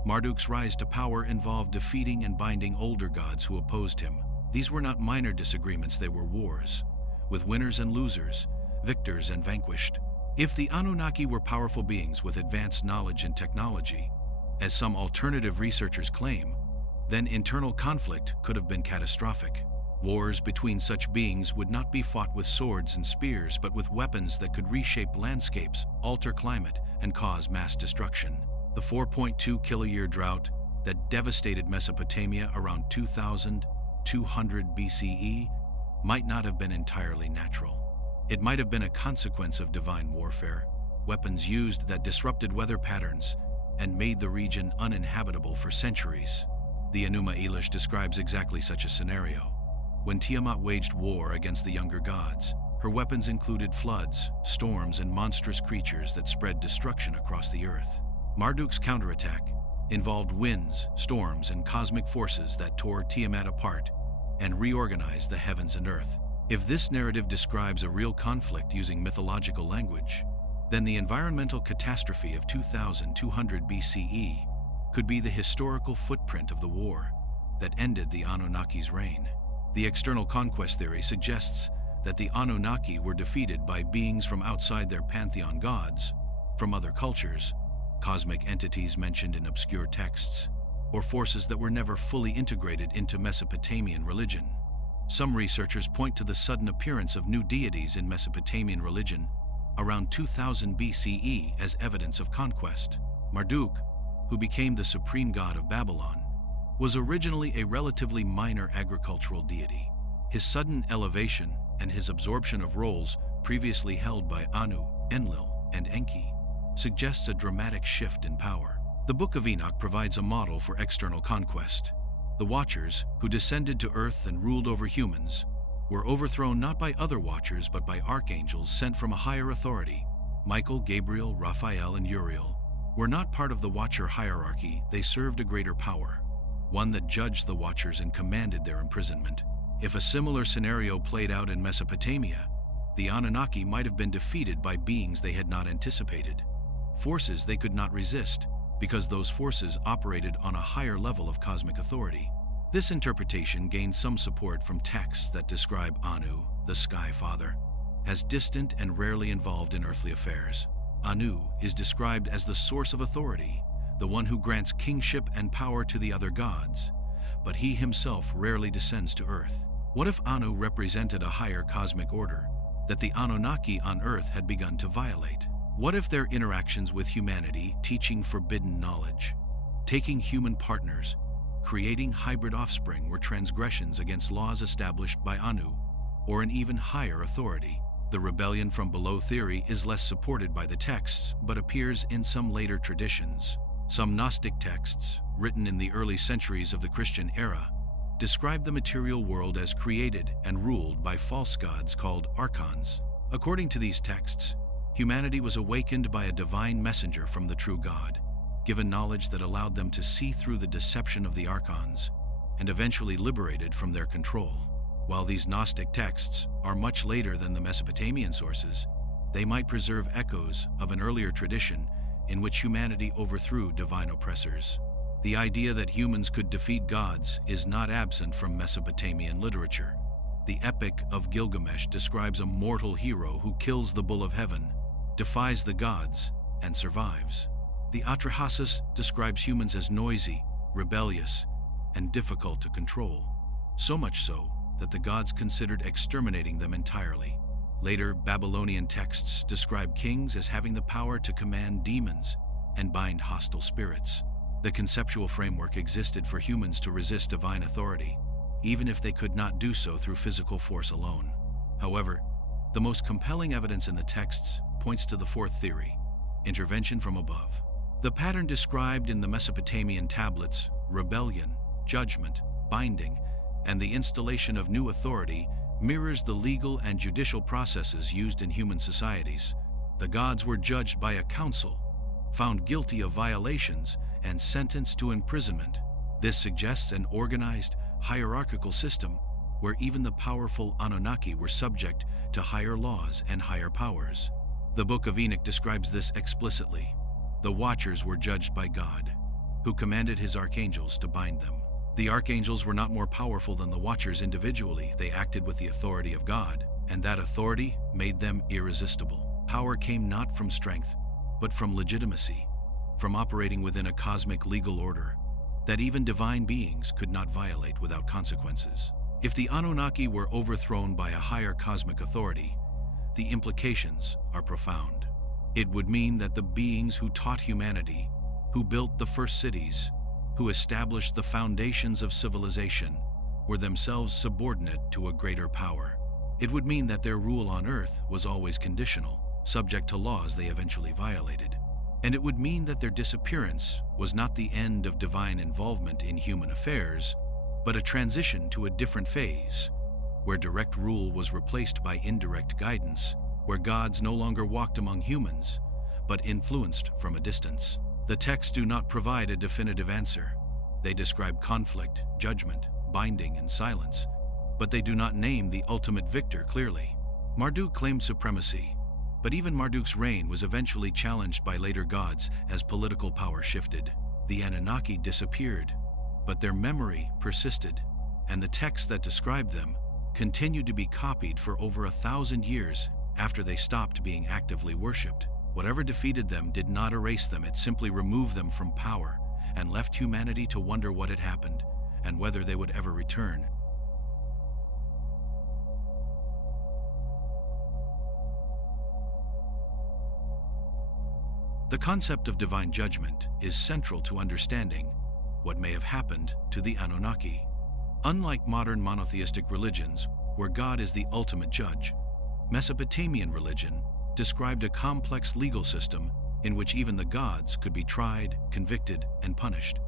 Marduk's rise to power involved defeating and binding older gods who opposed him. These were not minor disagreements, they were wars, with winners and losers, victors and vanquished. If the Anunnaki were powerful beings with advanced knowledge and technology, as some alternative researchers claim, then internal conflict could have been catastrophic. Wars between such beings would not be fought with swords and spears, but with weapons that could reshape landscapes, alter climate, and cause mass destruction. The 4.2 kiloyear drought that devastated Mesopotamia around 2200 BCE might not have been entirely natural. It might have been a consequence of divine warfare, weapons used that disrupted weather patterns and made the region uninhabitable for centuries. The Enuma Elish describes exactly such a scenario. When Tiamat waged war against the younger gods, her weapons included floods, storms, and monstrous creatures that spread destruction across the earth. Marduk's counterattack involved winds, storms, and cosmic forces that tore Tiamat apart and reorganized the heavens and earth. If this narrative describes a real conflict using mythological language, then the environmental catastrophe of 2200 BCE could be the historical footprint of the war that ended the Anunnaki's reign. The external conquest theory suggests that the Anunnaki were defeated by beings from outside their pantheon gods, from other cultures, cosmic entities mentioned in obscure texts, or forces that were never fully integrated into Mesopotamian religion. Some researchers point to the sudden appearance of new deities in Mesopotamian religion around 2000 BCE as evidence of conquest. Marduk, who became the supreme god of Babylon, was originally a relatively minor agricultural deity. His sudden elevation and his absorption of roles previously held by Anu, Enlil, and Enki suggests a dramatic shift in power. The Book of Enoch provides a model for external conquest. The Watchers, who descended to earth and ruled over humans, were overthrown not by other Watchers but by archangels sent from a higher authority. Michael, Gabriel, Raphael, and Uriel were not part of the Watcher hierarchy, they served a greater power, one that judged the Watchers and commanded their imprisonment. If a similar scenario played out in Mesopotamia, The Anunnaki might have been defeated by beings they had not anticipated, forces they could not resist, because those forces operated on a higher level of cosmic authority. This interpretation gained some support from texts that describe Anu, the Sky Father, as distant and rarely involved in earthly affairs. Anu is described as the source of authority, the one who grants kingship and power to the other gods, but he himself rarely descends to earth. What if Anu represented a higher cosmic order that the Anunnaki on earth had begun to violate? What if their interactions with humanity, teaching forbidden knowledge, taking human partners, creating hybrid offspring, were transgressions against laws established by Anu, or an even higher authority? The rebellion from below theory is less supported by the texts, but appears in some later traditions. Some Gnostic texts, written in the early centuries of the Christian era, describe the material world as created and ruled by false gods called archons. According to these texts, humanity was awakened by a divine messenger from the true God, given knowledge that allowed them to see through the deception of the archons, and eventually liberated from their control. While these Gnostic texts are much later than the Mesopotamian sources, they might preserve echoes of an earlier tradition in which humanity overthrew divine oppressors. The idea that humans could defeat gods is not absent from Mesopotamian literature. The Epic of Gilgamesh describes a mortal hero who kills the bull of heaven, defies the gods, and survives. The Atrahasis describes humans as noisy, rebellious, and difficult to control, so much so that the gods considered exterminating them entirely. Later, Babylonian texts describe kings as having the power to command demons and bind hostile spirits. The conceptual framework existed for humans to resist divine authority, even if they could not do so through physical force alone. However, the most compelling evidence in the texts points to the fourth theory: intervention from above. The pattern described in the Mesopotamian tablets, rebellion, judgment, binding, and the installation of new authority, mirrors the legal and judicial processes used in human societies. The gods were judged by a council, found guilty of violations, and sentenced to imprisonment. This suggests an organized, hierarchical system where even the powerful Anunnaki were subject to higher laws and higher powers. The Book of Enoch describes this explicitly. The Watchers were judged by God, who commanded his archangels to bind them. The archangels were not more powerful than the Watchers individually. They acted with the authority of God, and that authority made them irresistible. Power came not from strength, but from legitimacy, from operating within a cosmic legal order that even divine beings could not violate without consequences. If the Anunnaki were overthrown by a higher cosmic authority, the implications are profound. It would mean that the beings who taught humanity, who built the first cities, who established the foundations of civilization, were themselves subordinate to a greater power. It would mean that their rule on Earth was always conditional, subject to laws they eventually violated. And it would mean that their disappearance was not the end of divine involvement in human affairs, but a transition to a different phase, where direct rule was replaced by indirect guidance, where gods no longer walked among humans, but influenced from a distance. The texts do not provide a definitive answer. They describe conflict, judgment, binding, and silence, but they do not name the ultimate victor clearly. Marduk claimed supremacy, but even Marduk's reign was eventually challenged by later gods as political power shifted. The Anunnaki disappeared, but their memory persisted, and the texts that describe them continued to be copied for over 1,000 years after they stopped being actively worshipped. Whatever defeated them did not erase them, it simply removed them from power and left humanity to wonder what had happened and whether they would ever return. The concept of divine judgment is central to understanding what may have happened to the Anunnaki. Unlike modern monotheistic religions, where God is the ultimate judge, Mesopotamian religion described a complex legal system in which even the gods could be tried, convicted, and punished.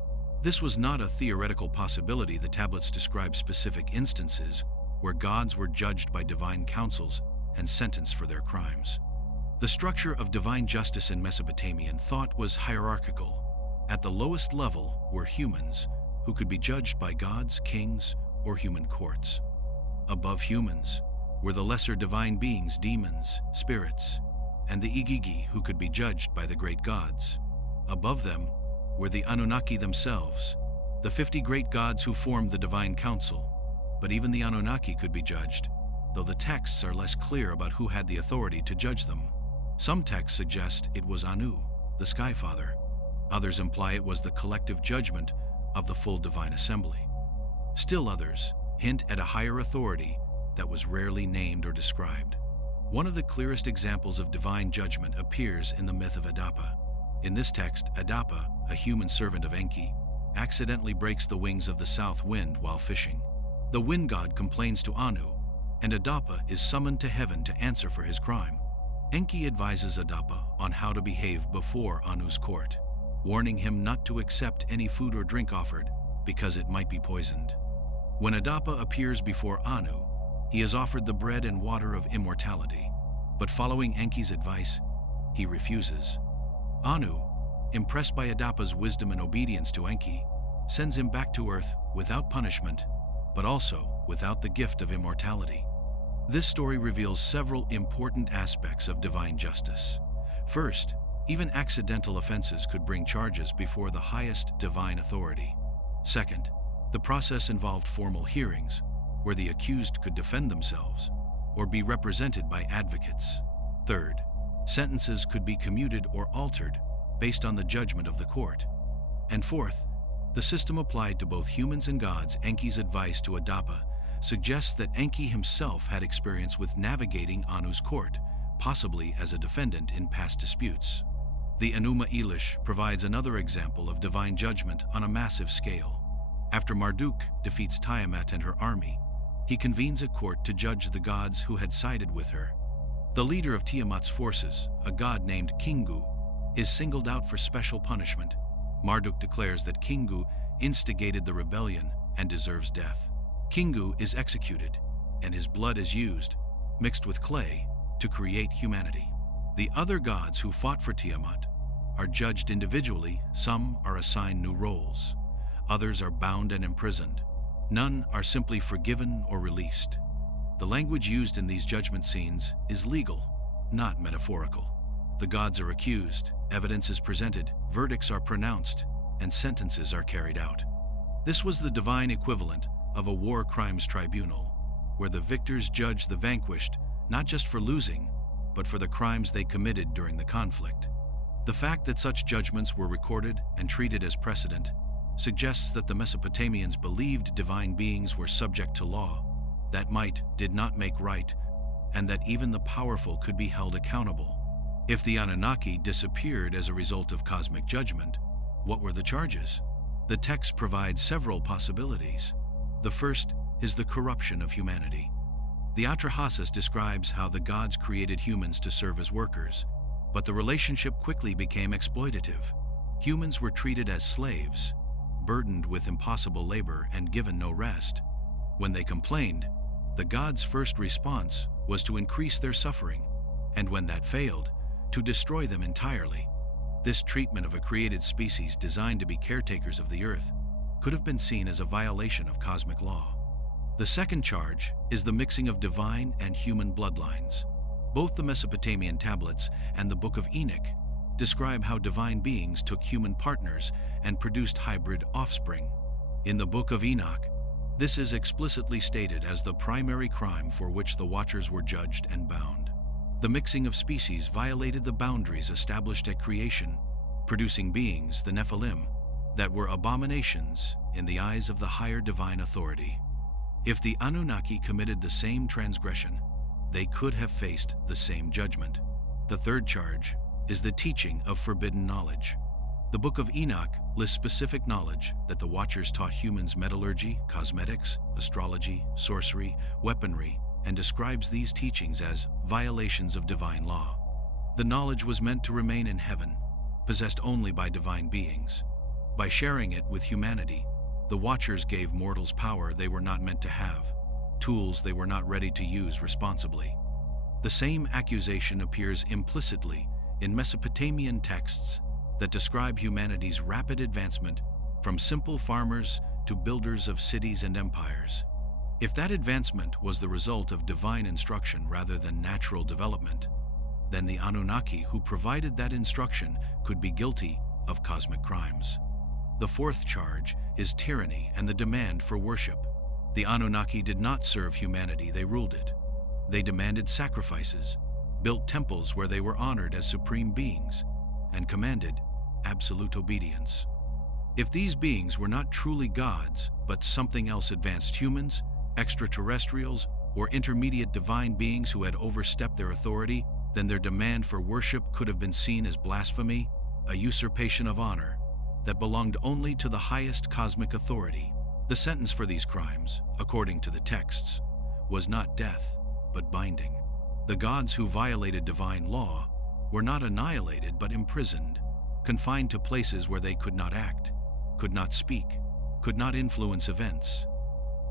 This was not a theoretical possibility. The tablets describe specific instances where gods were judged by divine councils and sentenced for their crimes. The structure of divine justice in Mesopotamian thought was hierarchical. At the lowest level were humans, who could be judged by gods, kings, or human courts. Above humans, were the lesser divine beings, demons, spirits, and the Igigi who could be judged by the great gods. Above them were the Anunnaki themselves, the 50 great gods who formed the divine council. But even the Anunnaki could be judged, though the texts are less clear about who had the authority to judge them. Some texts suggest it was Anu, the Sky Father. Others imply it was the collective judgment of the full divine assembly. Still others hint at a higher authority that was rarely named or described. One of the clearest examples of divine judgment appears in the myth of Adapa. In this text, Adapa, a human servant of Enki, accidentally breaks the wings of the south wind while fishing. The wind god complains to Anu, and Adapa is summoned to heaven to answer for his crime. Enki advises Adapa on how to behave before Anu's court, warning him not to accept any food or drink offered because it might be poisoned. When Adapa appears before Anu, he is offered the bread and water of immortality, but following Enki's advice, he refuses. Anu, impressed by Adapa's wisdom and obedience to Enki, sends him back to Earth without punishment, but also without the gift of immortality. This story reveals several important aspects of divine justice. First, even accidental offenses could bring charges before the highest divine authority. Second, the process involved formal hearings, where the accused could defend themselves or be represented by advocates. Third, sentences could be commuted or altered based on the judgment of the court. And fourth, the system applied to both humans and gods. Enki's advice to Adapa suggests that Enki himself had experience with navigating Anu's court, possibly as a defendant in past disputes. The Enuma Elish provides another example of divine judgment on a massive scale. After Marduk defeats Tiamat and her army, he convenes a court to judge the gods who had sided with her. The leader of Tiamat's forces, a god named Kingu, is singled out for special punishment. Marduk declares that Kingu instigated the rebellion and deserves death. Kingu is executed, and his blood is used, mixed with clay, to create humanity. The other gods who fought for Tiamat are judged individually. Some are assigned new roles. Others are bound and imprisoned. None are simply forgiven or released. The language used in these judgment scenes is legal, not metaphorical. The gods are accused, evidence is presented, verdicts are pronounced, and sentences are carried out. This was the divine equivalent of a war crimes tribunal, where the victors judge the vanquished not just for losing, but for the crimes they committed during the conflict. The fact that such judgments were recorded and treated as precedent suggests that the Mesopotamians believed divine beings were subject to law, that might did not make right, and that even the powerful could be held accountable. If the Anunnaki disappeared as a result of cosmic judgment, what were the charges? The text provides several possibilities. The first is the corruption of humanity. The Atrahasis describes how the gods created humans to serve as workers, but the relationship quickly became exploitative. Humans were treated as slaves, burdened with impossible labor and given no rest. When they complained, the gods' first response was to increase their suffering, and when that failed, to destroy them entirely. This treatment of a created species designed to be caretakers of the earth could have been seen as a violation of cosmic law. The second charge is the mixing of divine and human bloodlines. Both the Mesopotamian tablets and the Book of Enoch describe how divine beings took human partners and produced hybrid offspring. In the Book of Enoch, this is explicitly stated as the primary crime for which the Watchers were judged and bound. The mixing of species violated the boundaries established at creation, producing beings, the Nephilim, that were abominations in the eyes of the higher divine authority. If the Anunnaki committed the same transgression, they could have faced the same judgment. The third charge is the teaching of forbidden knowledge. The Book of Enoch lists specific knowledge that the Watchers taught humans: metallurgy, cosmetics, astrology, sorcery, weaponry, and describes these teachings as violations of divine law. The knowledge was meant to remain in heaven, possessed only by divine beings. By sharing it with humanity, the Watchers gave mortals power they were not meant to have, tools they were not ready to use responsibly. The same accusation appears implicitly in Mesopotamian texts that describe humanity's rapid advancement from simple farmers to builders of cities and empires. If that advancement was the result of divine instruction rather than natural development, then the Anunnaki who provided that instruction could be guilty of cosmic crimes. The fourth charge is tyranny and the demand for worship. The Anunnaki did not serve humanity, they ruled it. They demanded sacrifices, built temples where they were honored as supreme beings, and commanded absolute obedience. If these beings were not truly gods, but something else, advanced humans, extraterrestrials, or intermediate divine beings who had overstepped their authority, then their demand for worship could have been seen as blasphemy, a usurpation of honor that belonged only to the highest cosmic authority. The sentence for these crimes, according to the texts, was not death, but binding. The gods who violated divine law were not annihilated but imprisoned, confined to places where they could not act, could not speak, could not influence events.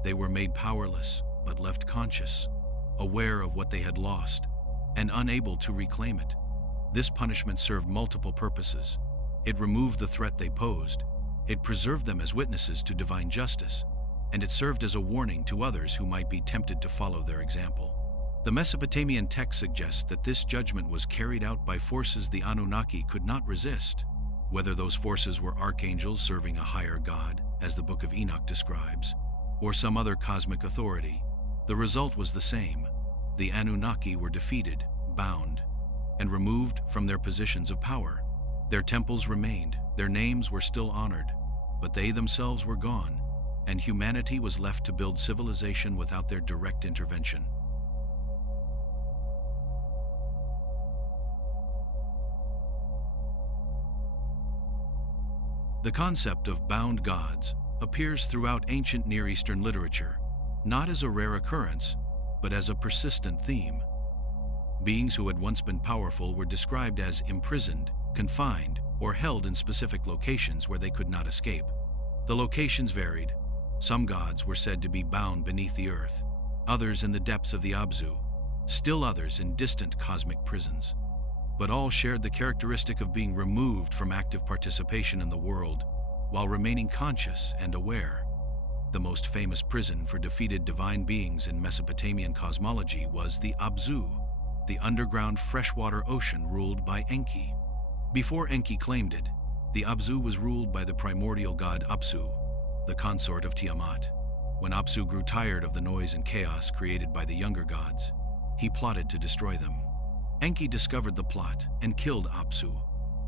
They were made powerless but left conscious, aware of what they had lost, and unable to reclaim it. This punishment served multiple purposes. It removed the threat they posed, it preserved them as witnesses to divine justice, and it served as a warning to others who might be tempted to follow their example. The Mesopotamian text suggests that this judgment was carried out by forces the Anunnaki could not resist. Whether those forces were archangels serving a higher god, as the Book of Enoch describes, or some other cosmic authority, the result was the same. The Anunnaki were defeated, bound, and removed from their positions of power. Their temples remained, their names were still honored, but they themselves were gone, and humanity was left to build civilization without their direct intervention. The concept of bound gods appears throughout ancient Near Eastern literature, not as a rare occurrence, but as a persistent theme. Beings who had once been powerful were described as imprisoned, confined, or held in specific locations where they could not escape. The locations varied. Some gods were said to be bound beneath the earth, others in the depths of the Abzu, still others in distant cosmic prisons. But all shared the characteristic of being removed from active participation in the world while remaining conscious and aware. The most famous prison for defeated divine beings in Mesopotamian cosmology was the Abzu, the underground freshwater ocean ruled by Enki. Before Enki claimed it, the Abzu was ruled by the primordial god Apsu, the consort of Tiamat. When Apsu grew tired of the noise and chaos created by the younger gods, he plotted to destroy them. Enki discovered the plot and killed Apsu,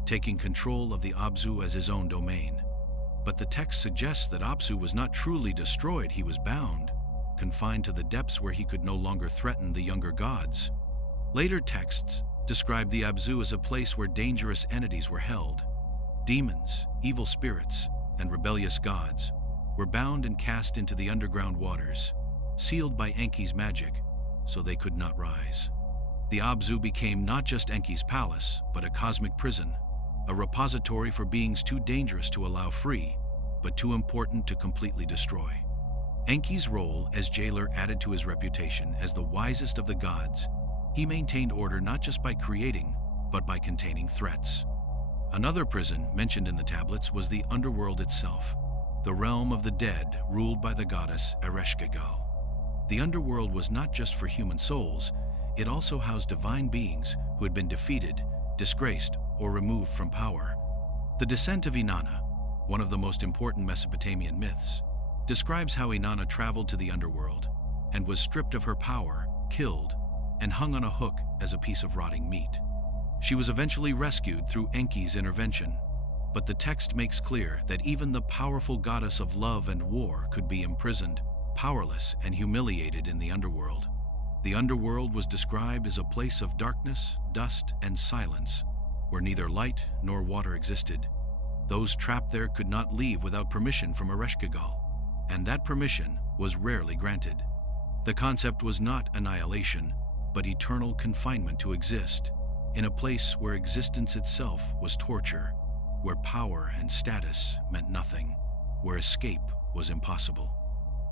taking control of the Abzu as his own domain. But the text suggests that Apsu was not truly destroyed, he was bound, confined to the depths where he could no longer threaten the younger gods. Later texts describe the Abzu as a place where dangerous entities were held. Demons, evil spirits, and rebellious gods were bound and cast into the underground waters, sealed by Enki's magic, so they could not rise. The Abzu became not just Enki's palace, but a cosmic prison, a repository for beings too dangerous to allow free, but too important to completely destroy. Enki's role as jailer added to his reputation as the wisest of the gods. He maintained order not just by creating, but by containing threats. Another prison mentioned in the tablets was the underworld itself, the realm of the dead ruled by the goddess Ereshkigal. The underworld was not just for human souls, it also housed divine beings who had been defeated, disgraced, or removed from power. The descent of Inanna, one of the most important Mesopotamian myths, describes how Inanna traveled to the underworld and was stripped of her power, killed, and hung on a hook as a piece of rotting meat. She was eventually rescued through Enki's intervention, but the text makes clear that even the powerful goddess of love and war could be imprisoned, powerless, and humiliated in the underworld. The underworld was described as a place of darkness, dust, and silence, where neither light nor water existed. Those trapped there could not leave without permission from Ereshkigal, and that permission was rarely granted. The concept was not annihilation, but eternal confinement to exist, in a place where existence itself was torture, where power and status meant nothing, where escape was impossible.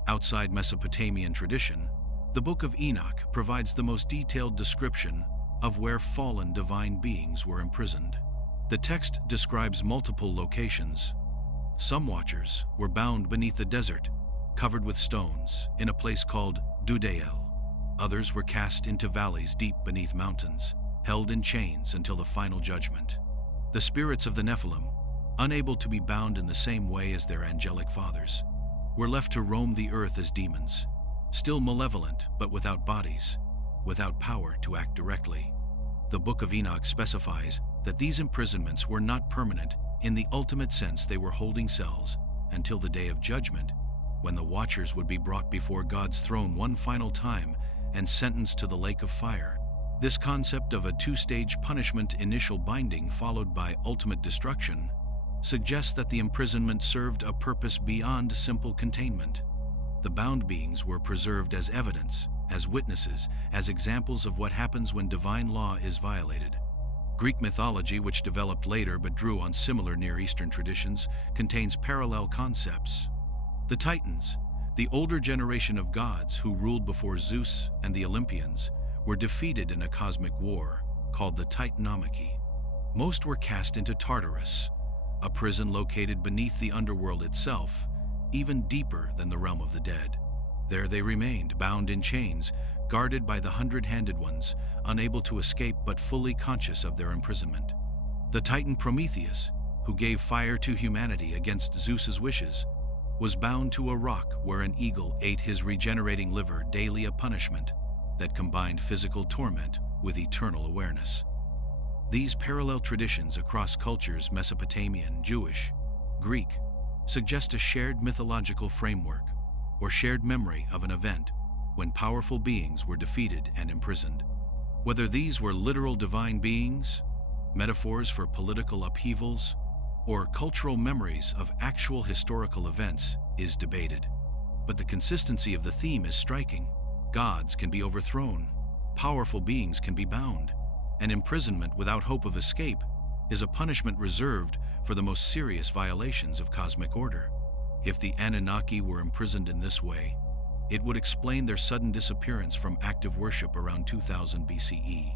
Outside Mesopotamian tradition, the Book of Enoch provides the most detailed description of where fallen divine beings were imprisoned. The text describes multiple locations. Some watchers were bound beneath the desert, covered with stones, in a place called Dudael. Others were cast into valleys deep beneath mountains, held in chains until the final judgment. The spirits of the Nephilim, unable to be bound in the same way as their angelic fathers, were left to roam the earth as demons, still malevolent but without bodies, without power to act directly. The Book of Enoch specifies that these imprisonments were not permanent in the ultimate sense. They were holding cells until the day of judgment, when the watchers would be brought before God's throne one final time and sentenced to the lake of fire. This concept of a two-stage punishment, initial binding followed by ultimate destruction, suggests that the imprisonment served a purpose beyond simple containment. The bound beings were preserved as evidence, as witnesses, as examples of what happens when divine law is violated. Greek mythology, which developed later but drew on similar Near Eastern traditions, contains parallel concepts. The Titans, the older generation of gods who ruled before Zeus and the Olympians, were defeated in a cosmic war called the Titanomachy. Most were cast into Tartarus, a prison located beneath the underworld itself, even deeper than the realm of the dead. There they remained, bound in chains, guarded by the hundred-handed ones, unable to escape but fully conscious of their imprisonment. The Titan Prometheus, who gave fire to humanity against Zeus's wishes, was bound to a rock where an eagle ate his regenerating liver daily, a punishment that combined physical torment with eternal awareness. These parallel traditions across cultures, Mesopotamian, Jewish, Greek, suggest a shared mythological framework or shared memory of an event when powerful beings were defeated and imprisoned. Whether these were literal divine beings, metaphors for political upheavals, or cultural memories of actual historical events is debated. But the consistency of the theme is striking. Gods can be overthrown, powerful beings can be bound, and imprisonment without hope of escape is a punishment reserved for the most serious violations of cosmic order. If the Anunnaki were imprisoned in this way, it would explain their sudden disappearance from active worship around 2000 BCE.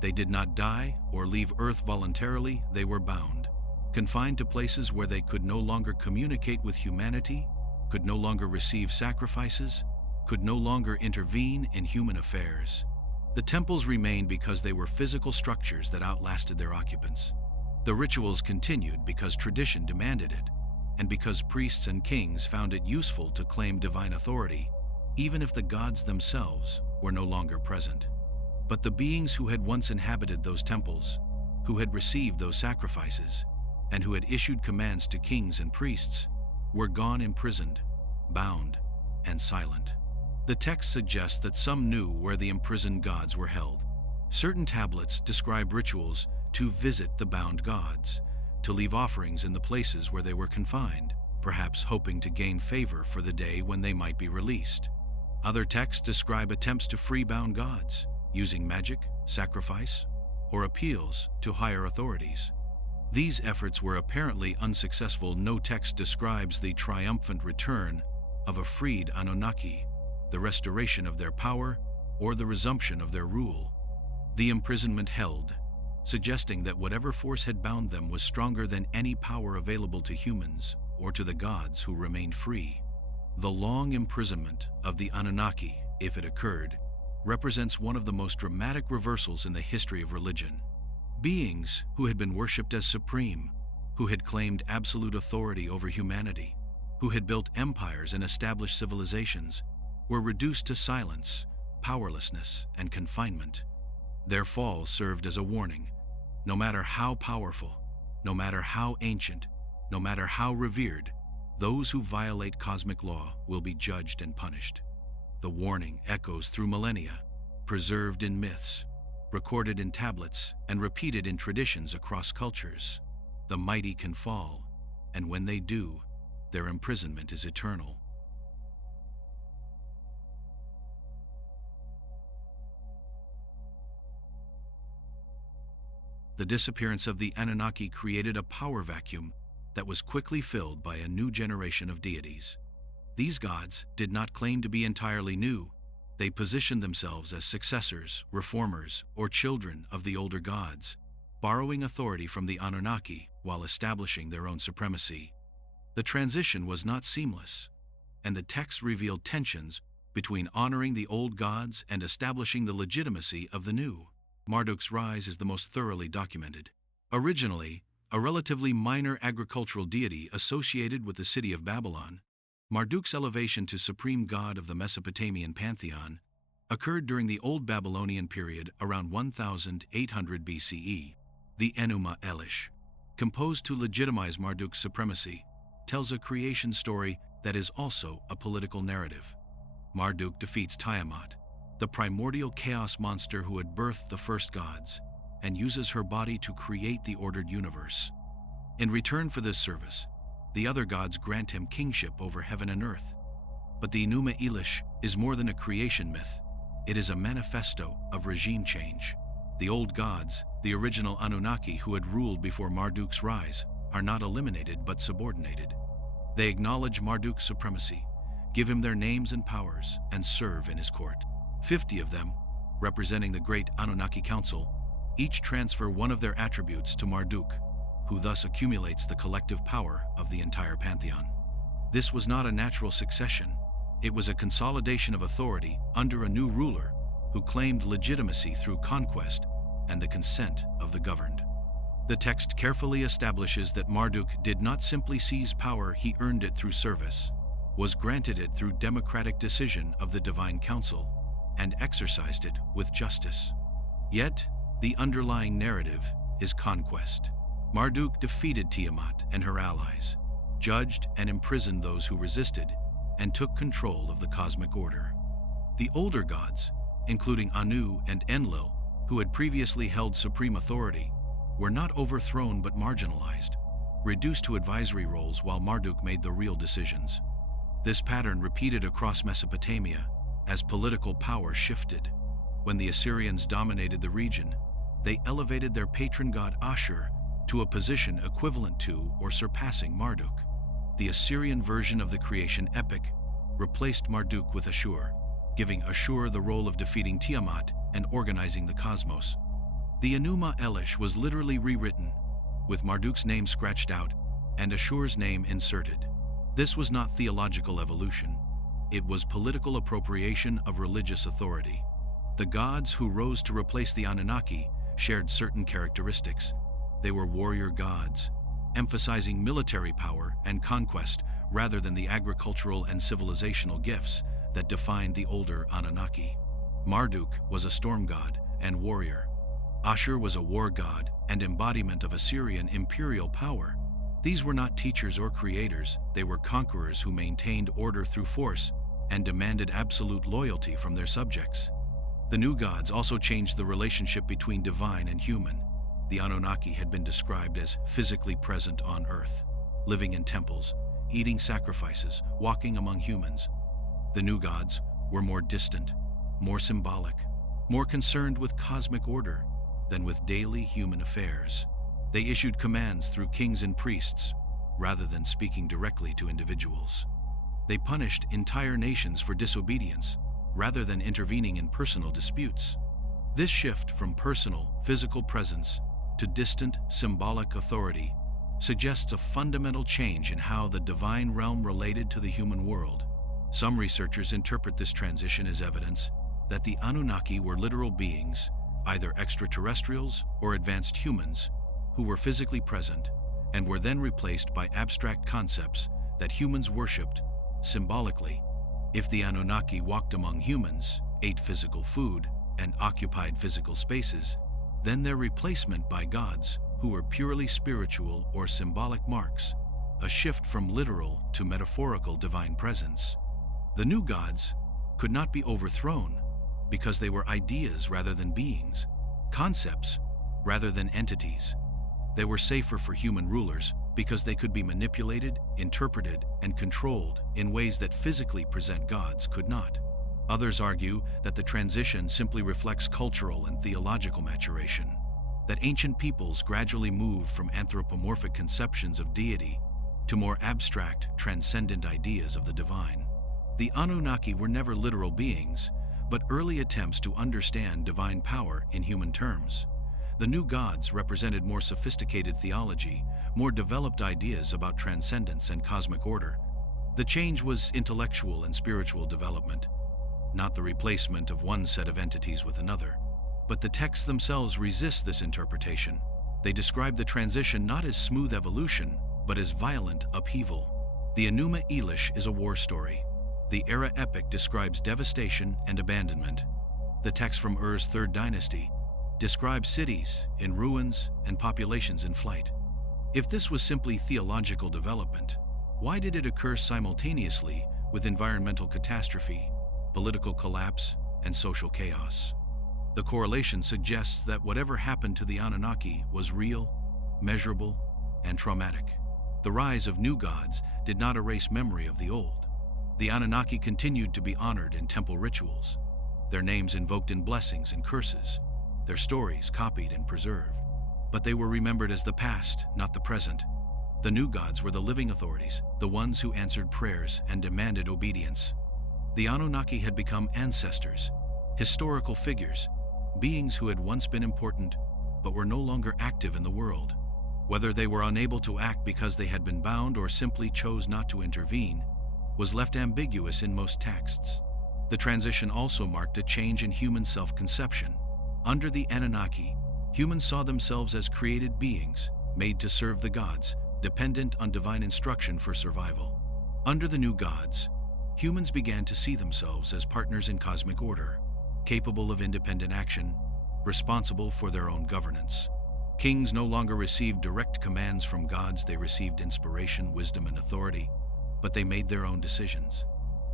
They did not die or leave Earth voluntarily, they were bound, confined to places where they could no longer communicate with humanity, could no longer receive sacrifices, could no longer intervene in human affairs. The temples remained because they were physical structures that outlasted their occupants. The rituals continued because tradition demanded it, and because priests and kings found it useful to claim divine authority, even if the gods themselves were no longer present. But the beings who had once inhabited those temples, who had received those sacrifices, and who had issued commands to kings and priests, were gone, imprisoned, bound, and silent. The text suggests that some knew where the imprisoned gods were held. Certain tablets describe rituals to visit the bound gods, to leave offerings in the places where they were confined, perhaps hoping to gain favor for the day when they might be released. Other texts describe attempts to free bound gods, using magic, sacrifice, or appeals to higher authorities. These efforts were apparently unsuccessful. No text describes the triumphant return of a freed Anunnaki, the restoration of their power, or the resumption of their rule. The imprisonment held, suggesting that whatever force had bound them was stronger than any power available to humans or to the gods who remained free. The long imprisonment of the Anunnaki, if it occurred, represents one of the most dramatic reversals in the history of religion. Beings who had been worshipped as supreme, who had claimed absolute authority over humanity, who had built empires and established civilizations, were reduced to silence, powerlessness, and confinement. Their fall served as a warning. No matter how powerful, no matter how ancient, no matter how revered, those who violate cosmic law will be judged and punished. The warning echoes through millennia, preserved in myths, recorded in tablets, and repeated in traditions across cultures. The mighty can fall, and when they do, their imprisonment is eternal. The disappearance of the Anunnaki created a power vacuum that was quickly filled by a new generation of deities. These gods did not claim to be entirely new. They positioned themselves as successors, reformers, or children of the older gods, borrowing authority from the Anunnaki while establishing their own supremacy. The transition was not seamless. and the texts revealed tensions between honoring the old gods and establishing the legitimacy of the new. Marduk's rise is the most thoroughly documented. Originally, a relatively minor agricultural deity associated with the city of Babylon, Marduk's elevation to supreme god of the Mesopotamian pantheon occurred during the Old Babylonian period around 1800 BCE. The Enuma Elish, composed to legitimize Marduk's supremacy, tells a creation story that is also a political narrative. Marduk defeats Tiamat, the primordial chaos monster who had birthed the first gods, and uses her body to create the ordered universe. In return for this service, the other gods grant him kingship over heaven and earth. But the Enuma Elish is more than a creation myth. It is a manifesto of regime change. The old gods, the original Anunnaki who had ruled before Marduk's rise, are not eliminated but subordinated. They acknowledge Marduk's supremacy, give him their names and powers, and serve in his court. 50 of them, representing the great Anunnaki Council, each transfer one of their attributes to Marduk, who thus accumulates the collective power of the entire pantheon. This was not a natural succession. It was a consolidation of authority under a new ruler who claimed legitimacy through conquest and the consent of the governed. The text carefully establishes that Marduk did not simply seize power, he earned it through service, was granted it through democratic decision of the divine council, and exercised it with justice. Yet, the underlying narrative is conquest. Marduk defeated Tiamat and her allies, judged and imprisoned those who resisted, and took control of the cosmic order. The older gods, including Anu and Enlil, who had previously held supreme authority, were not overthrown but marginalized, reduced to advisory roles while Marduk made the real decisions. This pattern repeated across Mesopotamia as political power shifted. When the Assyrians dominated the region, they elevated their patron god Ashur to a position equivalent to or surpassing Marduk. The Assyrian version of the creation epic replaced Marduk with Ashur, giving Ashur the role of defeating Tiamat and organizing the cosmos. The Enuma Elish was literally rewritten, with Marduk's name scratched out and Ashur's name inserted. This was not theological evolution. It was political appropriation of religious authority. The gods who rose to replace the Anunnaki shared certain characteristics. They were warrior gods, emphasizing military power and conquest rather than the agricultural and civilizational gifts that defined the older Anunnaki. Marduk was a storm god and warrior. Ashur was a war god and embodiment of Assyrian imperial power. These were not teachers or creators, they were conquerors who maintained order through force and demanded absolute loyalty from their subjects. The new gods also changed the relationship between divine and human. The Anunnaki had been described as physically present on Earth, living in temples, eating sacrifices, walking among humans. The new gods were more distant, more symbolic, more concerned with cosmic order than with daily human affairs. They issued commands through kings and priests, rather than speaking directly to individuals. They punished entire nations for disobedience, rather than intervening in personal disputes. This shift from personal, physical presence to distant, symbolic authority suggests a fundamental change in how the divine realm related to the human world. Some researchers interpret this transition as evidence that the Anunnaki were literal beings, either extraterrestrials or advanced humans, who were physically present and were then replaced by abstract concepts that humans worshipped symbolically. If the Anunnaki walked among humans, ate physical food, and occupied physical spaces, then their replacement by gods who were purely spiritual or symbolic marks, a shift from literal to metaphorical divine presence. The new gods could not be overthrown because they were ideas rather than beings, concepts rather than entities. They were safer for human rulers because they could be manipulated, interpreted, and controlled in ways that physically present gods could not. Others argue that the transition simply reflects cultural and theological maturation, that ancient peoples gradually moved from anthropomorphic conceptions of deity to more abstract, transcendent ideas of the divine. The Anunnaki were never literal beings, but early attempts to understand divine power in human terms. The new gods represented more sophisticated theology, more developed ideas about transcendence and cosmic order. The change was intellectual and spiritual development, not the replacement of one set of entities with another. But the texts themselves resist this interpretation. They describe the transition not as smooth evolution, but as violent upheaval. The Enuma Elish is a war story. The Era epic describes devastation and abandonment. The text from Ur's third dynasty describes cities in ruins and populations in flight. If this was simply theological development, why did it occur simultaneously with environmental catastrophe, political collapse, and social chaos? The correlation suggests that whatever happened to the Anunnaki was real, measurable, and traumatic. The rise of new gods did not erase memory of the old. The Anunnaki continued to be honored in temple rituals, their names invoked in blessings and curses, their stories copied and preserved. But they were remembered as the past, not the present. The new gods were the living authorities, the ones who answered prayers and demanded obedience. The Anunnaki had become ancestors, historical figures, beings who had once been important but were no longer active in the world. Whether they were unable to act because they had been bound or simply chose not to intervene was left ambiguous in most texts. The transition also marked a change in human self-conception. Under the Anunnaki, humans saw themselves as created beings, made to serve the gods, dependent on divine instruction for survival. Under the new gods, humans began to see themselves as partners in cosmic order, capable of independent action, responsible for their own governance. Kings no longer received direct commands from gods. They received inspiration, wisdom, and authority, but they made their own decisions.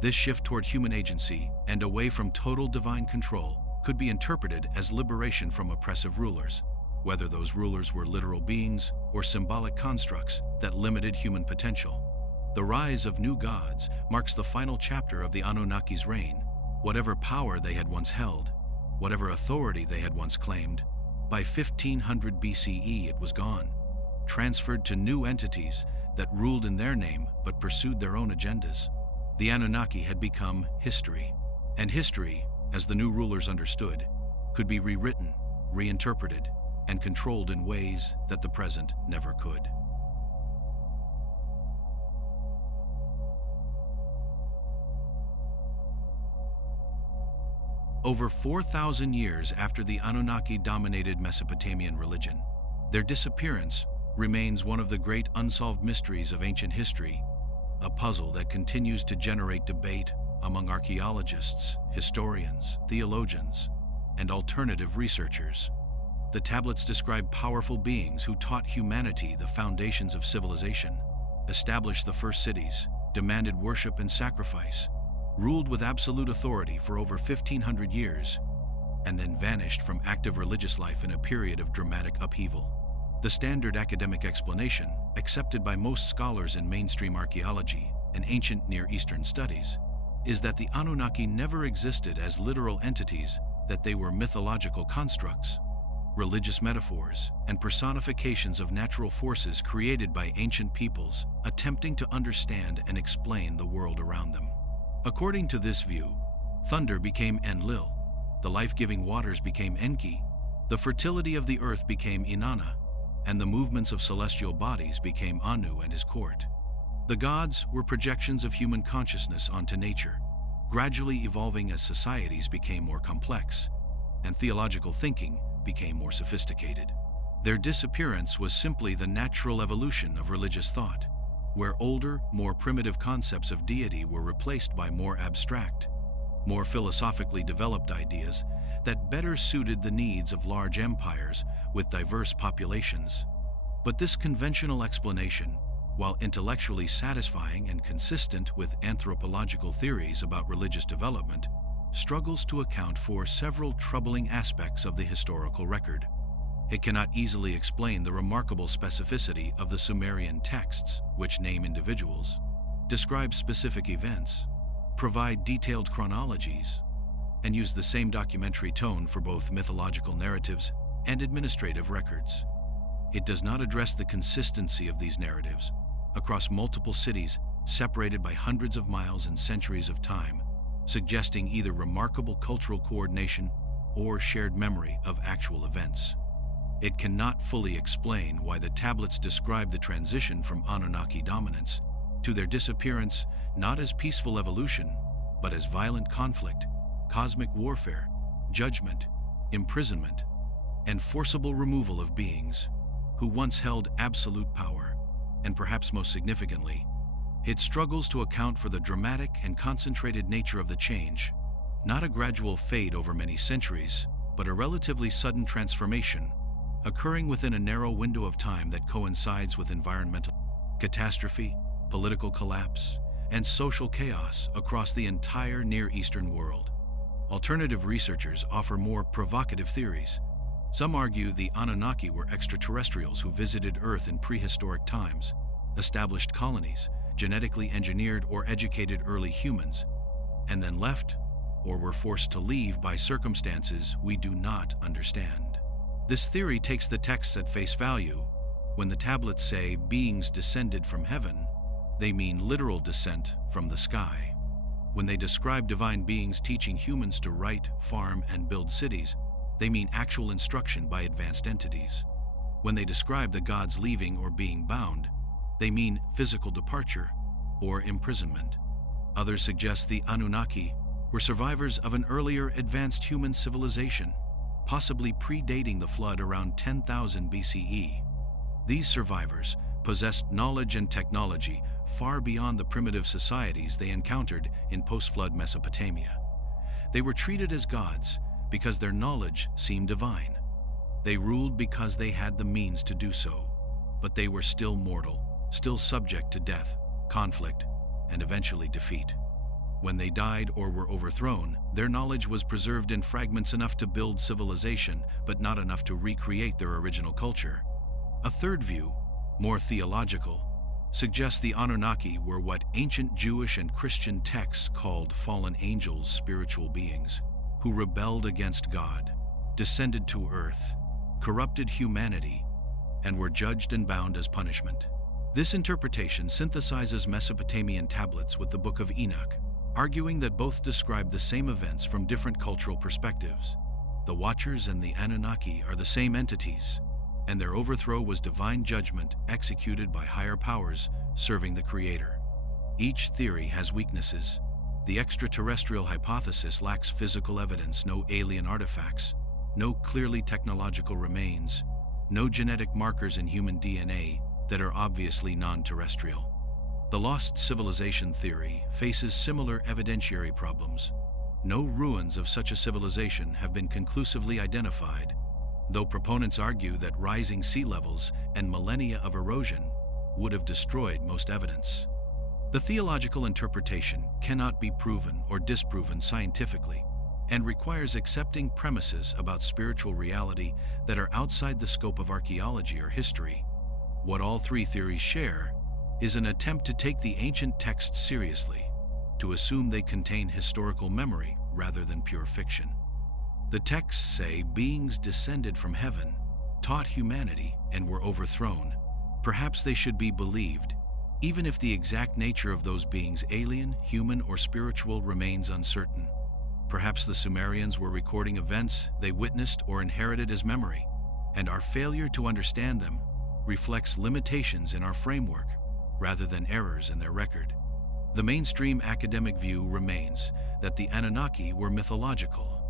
This shift toward human agency and away from total divine control could be interpreted as liberation from oppressive rulers, whether those rulers were literal beings or symbolic constructs that limited human potential. The rise of new gods marks the final chapter of the Anunnaki's reign. Whatever power they had once held, whatever authority they had once claimed, by 1500 BCE it was gone, transferred to new entities that ruled in their name but pursued their own agendas. The Anunnaki had become history, and history, as the new rulers understood, could be rewritten, reinterpreted, and controlled in ways that the present never could. Over 4,000 years after the Anunnaki dominated Mesopotamian religion, their disappearance remains one of the great unsolved mysteries of ancient history, a puzzle that continues to generate debate among archaeologists, historians, theologians, and alternative researchers. The tablets describe powerful beings who taught humanity the foundations of civilization, established the first cities, demanded worship and sacrifice, ruled with absolute authority for over 1,500 years, and then vanished from active religious life in a period of dramatic upheaval. The standard academic explanation, accepted by most scholars in mainstream archaeology and ancient Near Eastern studies, is that the Anunnaki never existed as literal entities, that they were mythological constructs, religious metaphors, and personifications of natural forces created by ancient peoples attempting to understand and explain the world around them. According to this view, thunder became Enlil, the life-giving waters became Enki, the fertility of the earth became Inanna, and the movements of celestial bodies became Anu and his court. The gods were projections of human consciousness onto nature, gradually evolving as societies became more complex, and theological thinking became more sophisticated. Their disappearance was simply the natural evolution of religious thought, where older, more primitive concepts of deity were replaced by more abstract, more philosophically developed ideas that better suited the needs of large empires with diverse populations. But this conventional explanation, while intellectually satisfying and consistent with anthropological theories about religious development, struggles to account for several troubling aspects of the historical record. It cannot easily explain the remarkable specificity of the Sumerian texts, which name individuals, describe specific events, provide detailed chronologies, and use the same documentary tone for both mythological narratives and administrative records. It does not address the consistency of these narratives across multiple cities separated by hundreds of miles and centuries of time, suggesting either remarkable cultural coordination or shared memory of actual events. It cannot fully explain why the tablets describe the transition from Anunnaki dominance to their disappearance not as peaceful evolution, but as violent conflict, cosmic warfare, judgment, imprisonment, and forcible removal of beings who once held absolute power. And perhaps most significantly, it struggles to account for the dramatic and concentrated nature of the change, not a gradual fade over many centuries, but a relatively sudden transformation, occurring within a narrow window of time that coincides with environmental catastrophe, political collapse, and social chaos across the entire Near Eastern world. Alternative researchers offer more provocative theories. Some argue the Anunnaki were extraterrestrials who visited Earth in prehistoric times, established colonies, genetically engineered or educated early humans, and then left or were forced to leave by circumstances we do not understand. This theory takes the texts at face value. When the tablets say beings descended from heaven, they mean literal descent from the sky. When they describe divine beings teaching humans to write, farm, and build cities, they mean actual instruction by advanced entities. When they describe the gods leaving or being bound, they mean physical departure or imprisonment. Others suggest the Anunnaki were survivors of an earlier advanced human civilization, possibly predating the flood around 10,000 BCE. These survivors possessed knowledge and technology far beyond the primitive societies they encountered in post-flood Mesopotamia. They were treated as gods because their knowledge seemed divine. They ruled because they had the means to do so, but they were still mortal, still subject to death, conflict, and eventually defeat. When they died or were overthrown, their knowledge was preserved in fragments enough to build civilization, but not enough to recreate their original culture. A third view, more theological, suggests the Anunnaki were what ancient Jewish and Christian texts called fallen angels, spiritual beings, who rebelled against God, descended to earth, corrupted humanity, and were judged and bound as punishment. This interpretation synthesizes Mesopotamian tablets with the Book of Enoch, arguing that both describe the same events from different cultural perspectives. The Watchers and the Anunnaki are the same entities, and their overthrow was divine judgment executed by higher powers serving the Creator. Each theory has weaknesses. The extraterrestrial hypothesis lacks physical evidence, no alien artifacts, no clearly technological remains, no genetic markers in human DNA that are obviously non-terrestrial. The lost civilization theory faces similar evidentiary problems. No ruins of such a civilization have been conclusively identified, though proponents argue that rising sea levels and millennia of erosion would have destroyed most evidence. The theological interpretation cannot be proven or disproven scientifically and requires accepting premises about spiritual reality that are outside the scope of archaeology or history. What all three theories share is an attempt to take the ancient texts seriously, to assume they contain historical memory rather than pure fiction. The texts say beings descended from heaven, taught humanity, and were overthrown. Perhaps they should be believed, even if the exact nature of those beings, alien, human, or spiritual, remains uncertain. Perhaps the Sumerians were recording events they witnessed or inherited as memory, and our failure to understand them reflects limitations in our framework rather than errors in their record. The mainstream academic view remains that the Anunnaki were mythological,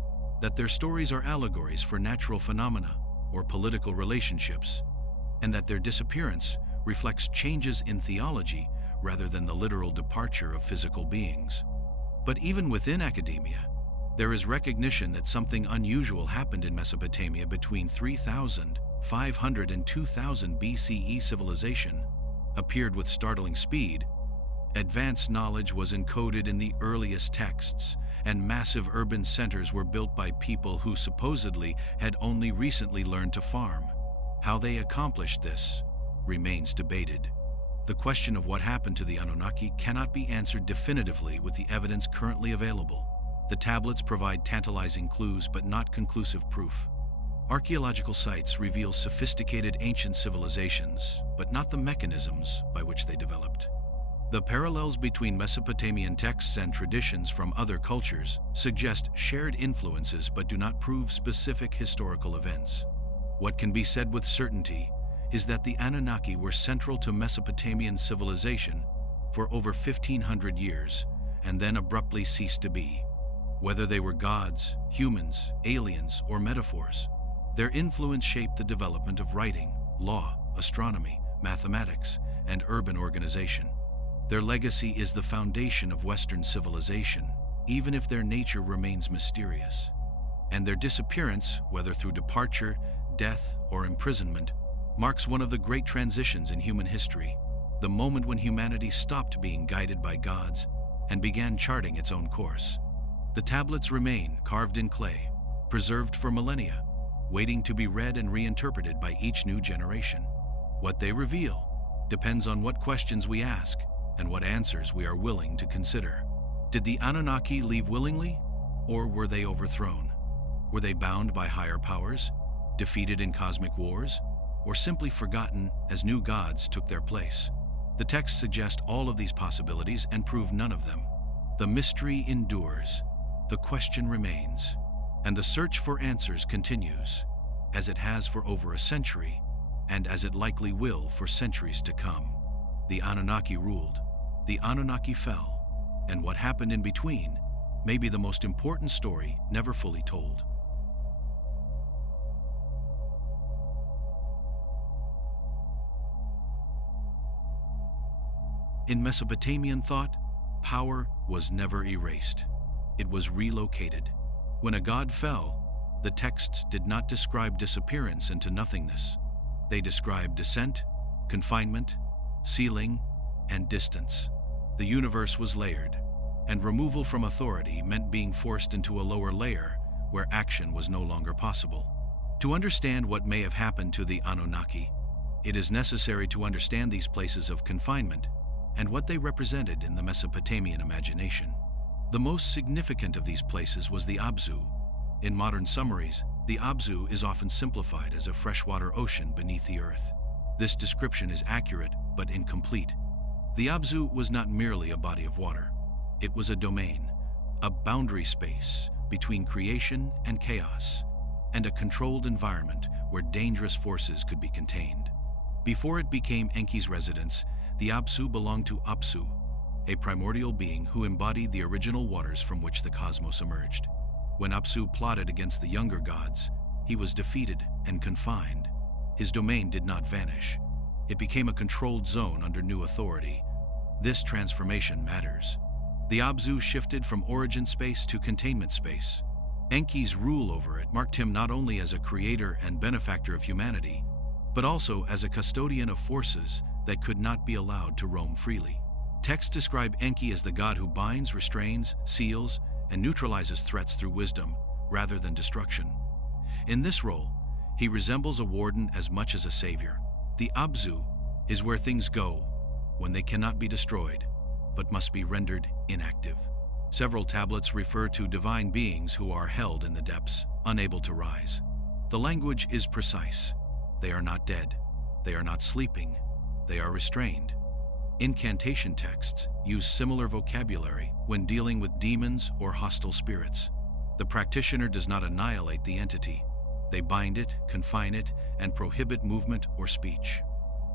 that their stories are allegories for natural phenomena or political relationships, and that their disappearance reflects changes in theology rather than the literal departure of physical beings. But even within academia, there is recognition that something unusual happened in Mesopotamia between 3,500 and 2000 BCE. Civilization appeared with startling speed. Advanced knowledge was encoded in the earliest texts, and massive urban centers were built by people who supposedly had only recently learned to farm. How they accomplished this remains debated. The question of what happened to the Anunnaki cannot be answered definitively with the evidence currently available. The tablets provide tantalizing clues but not conclusive proof. Archaeological sites reveal sophisticated ancient civilizations, but not the mechanisms by which they developed. The parallels between Mesopotamian texts and traditions from other cultures suggest shared influences but do not prove specific historical events. What can be said with certainty is that the Anunnaki were central to Mesopotamian civilization for over 1,500 years and then abruptly ceased to be. Whether they were gods, humans, aliens, or metaphors, their influence shaped the development of writing, law, astronomy, mathematics, and urban organization. Their legacy is the foundation of Western civilization, even if their nature remains mysterious. And their disappearance, whether through departure, death, or imprisonment, marks one of the great transitions in human history, the moment when humanity stopped being guided by gods and began charting its own course. The tablets remain carved in clay, preserved for millennia, waiting to be read and reinterpreted by each new generation. What they reveal depends on what questions we ask and what answers we are willing to consider. Did the Anunnaki leave willingly, or were they overthrown? Were they bound by higher powers, defeated in cosmic wars, or simply forgotten as new gods took their place? The texts suggest all of these possibilities and prove none of them. The mystery endures, the question remains, and the search for answers continues, as it has for over a century, and as it likely will for centuries to come. The Anunnaki ruled, the Anunnaki fell, and what happened in between may be the most important story never fully told. In Mesopotamian thought, power was never erased. It was relocated. When a god fell, the texts did not describe disappearance into nothingness. They described descent, confinement, sealing, and distance. The universe was layered, and removal from authority meant being forced into a lower layer where action was no longer possible. To understand what may have happened to the Anunnaki, it is necessary to understand these places of confinement and what they represented in the Mesopotamian imagination. The most significant of these places was the Abzu. In modern summaries, the Abzu is often simplified as a freshwater ocean beneath the earth. This description is accurate but incomplete. The Abzu was not merely a body of water. It was a domain, a boundary space between creation and chaos, and a controlled environment where dangerous forces could be contained. Before it became Enki's residence, the Abzu belonged to Apsu, a primordial being who embodied the original waters from which the cosmos emerged. When Apsu plotted against the younger gods, he was defeated and confined. His domain did not vanish. It became a controlled zone under new authority. This transformation matters. The Abzu shifted from origin space to containment space. Enki's rule over it marked him not only as a creator and benefactor of humanity, but also as a custodian of forces that could not be allowed to roam freely. Texts describe Enki as the god who binds, restrains, seals, and neutralizes threats through wisdom rather than destruction. In this role, he resembles a warden as much as a savior. The Abzu is where things go when they cannot be destroyed, but must be rendered inactive. Several tablets refer to divine beings who are held in the depths, unable to rise. The language is precise. They are not dead. They are not sleeping. They are restrained. Incantation texts use similar vocabulary when dealing with demons or hostile spirits. The practitioner does not annihilate the entity. They bind it, confine it, and prohibit movement or speech.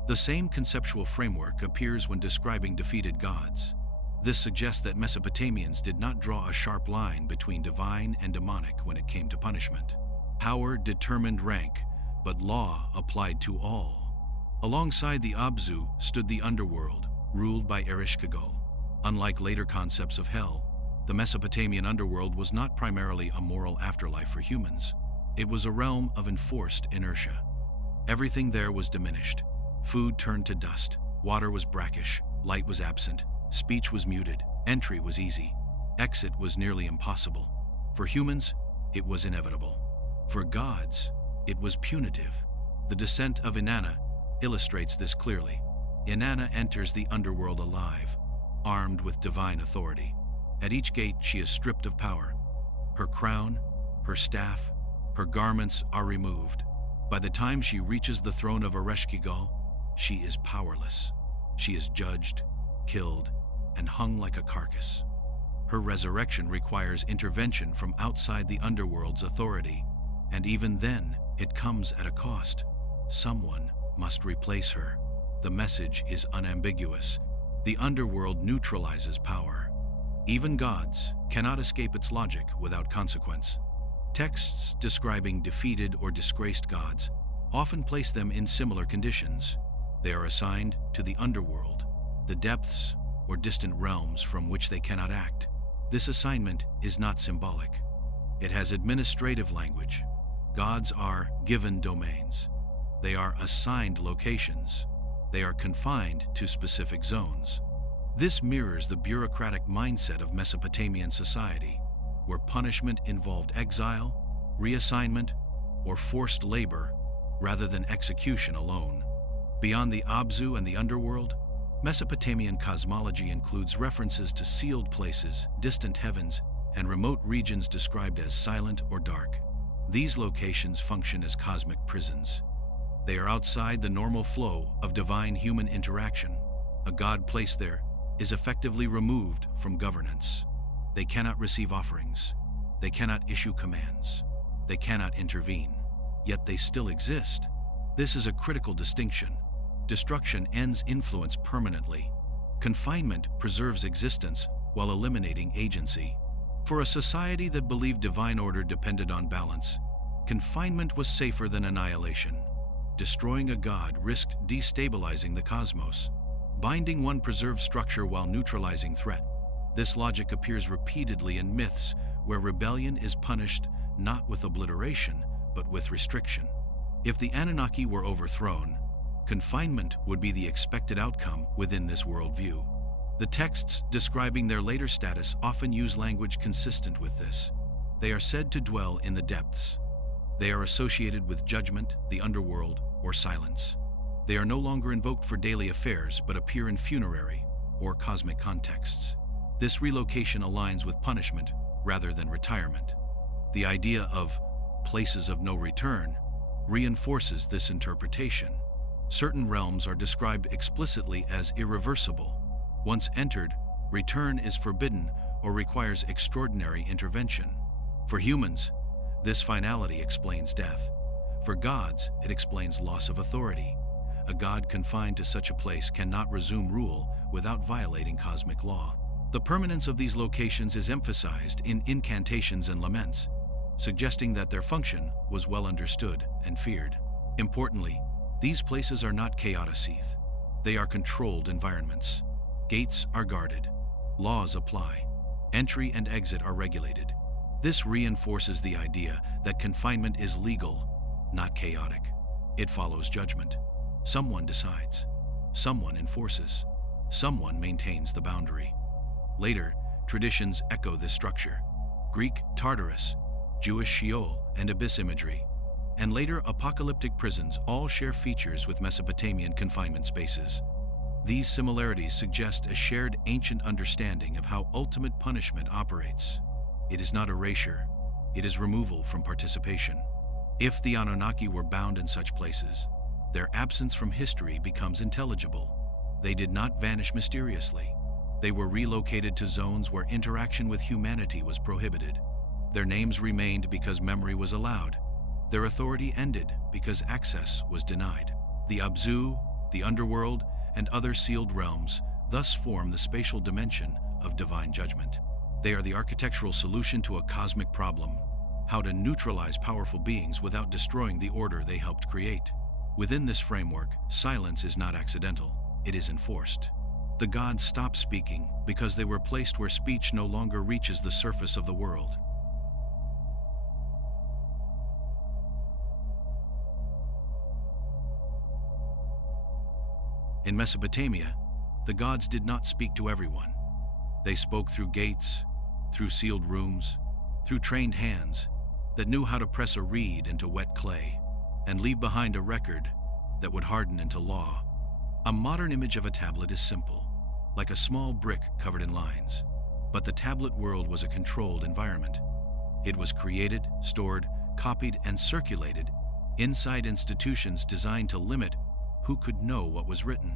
The same conceptual framework appears when describing defeated gods. This suggests that Mesopotamians did not draw a sharp line between divine and demonic when it came to punishment. Power determined rank, but law applied to all. Alongside the Abzu stood the underworld, ruled by Ereshkigal. Unlike later concepts of hell, the Mesopotamian underworld was not primarily a moral afterlife for humans. It was a realm of enforced inertia. Everything there was diminished. Food turned to dust, water was brackish, light was absent, speech was muted, entry was easy, exit was nearly impossible. For humans, it was inevitable. For gods, it was punitive. The descent of Inanna illustrates this clearly. Inanna enters the underworld alive, armed with divine authority. At each gate, she is stripped of power. Her crown, her staff, her garments are removed. By the time she reaches the throne of Ereshkigal, she is powerless. She is judged, killed, and hung like a carcass. Her resurrection requires intervention from outside the underworld's authority, and even then, it comes at a cost. Someone must replace her. The message is unambiguous. The underworld neutralizes power. Even gods cannot escape its logic without consequence. Texts describing defeated or disgraced gods often place them in similar conditions. They are assigned to the underworld, the depths or distant realms from which they cannot act. This assignment is not symbolic. It has administrative language. Gods are given domains. They are assigned locations. They are confined to specific zones. This mirrors the bureaucratic mindset of Mesopotamian society, where punishment involved exile, reassignment, or forced labor rather than execution alone. Beyond the Abzu and the underworld, Mesopotamian cosmology includes references to sealed places, distant heavens, and remote regions described as silent or dark. These locations function as cosmic prisons. They are outside the normal flow of divine-human interaction. A god placed there is effectively removed from governance. They cannot receive offerings. They cannot issue commands. They cannot intervene. Yet they still exist. This is a critical distinction. Destruction ends influence permanently. Confinement preserves existence while eliminating agency. For a society that believed divine order depended on balance, confinement was safer than annihilation. Destroying a god risked destabilizing the cosmos. Binding one preserves structure while neutralizing threat. This logic appears repeatedly in myths where rebellion is punished not with obliteration, but with restriction. If the Anunnaki were overthrown, confinement would be the expected outcome within this worldview. The texts describing their later status often use language consistent with this. They are said to dwell in the depths. They are associated with judgment, the underworld, or silence. They are no longer invoked for daily affairs but appear in funerary or cosmic contexts. This relocation aligns with punishment rather than retirement. The idea of places of no return reinforces this interpretation. Certain realms are described explicitly as irreversible. Once entered, return is forbidden or requires extraordinary intervention. For humans, this finality explains death. For gods, it explains loss of authority. A god confined to such a place cannot resume rule without violating cosmic law. The permanence of these locations is emphasized in incantations and laments, suggesting that their function was well understood and feared. Importantly, these places are not chaotic. They are controlled environments. Gates are guarded. Laws apply. Entry and exit are regulated. This reinforces the idea that confinement is legal, not chaotic. It follows judgment. Someone decides. Someone enforces. Someone maintains the boundary. Later, traditions echo this structure. Greek Tartarus, Jewish Sheol and abyss imagery, and later apocalyptic prisons all share features with Mesopotamian confinement spaces. These similarities suggest a shared ancient understanding of how ultimate punishment operates. It is not erasure, it is removal from participation. If the Anunnaki were bound in such places, their absence from history becomes intelligible. They did not vanish mysteriously. They were relocated to zones where interaction with humanity was prohibited. Their names remained because memory was allowed. Their authority ended because access was denied. The Abzu, the underworld, and other sealed realms thus form the spatial dimension of divine judgment. They are the architectural solution to a cosmic problem: how to neutralize powerful beings without destroying the order they helped create. Within this framework, silence is not accidental, it is enforced. The gods stop speaking because they were placed where speech no longer reaches the surface of the world. In Mesopotamia, the gods did not speak to everyone. They spoke through gates, through sealed rooms, through trained hands that knew how to press a reed into wet clay and leave behind a record that would harden into law. A modern image of a tablet is simple, like a small brick covered in lines. But the tablet world was a controlled environment. It was created, stored, copied, and circulated inside institutions designed to limit who could know what was written.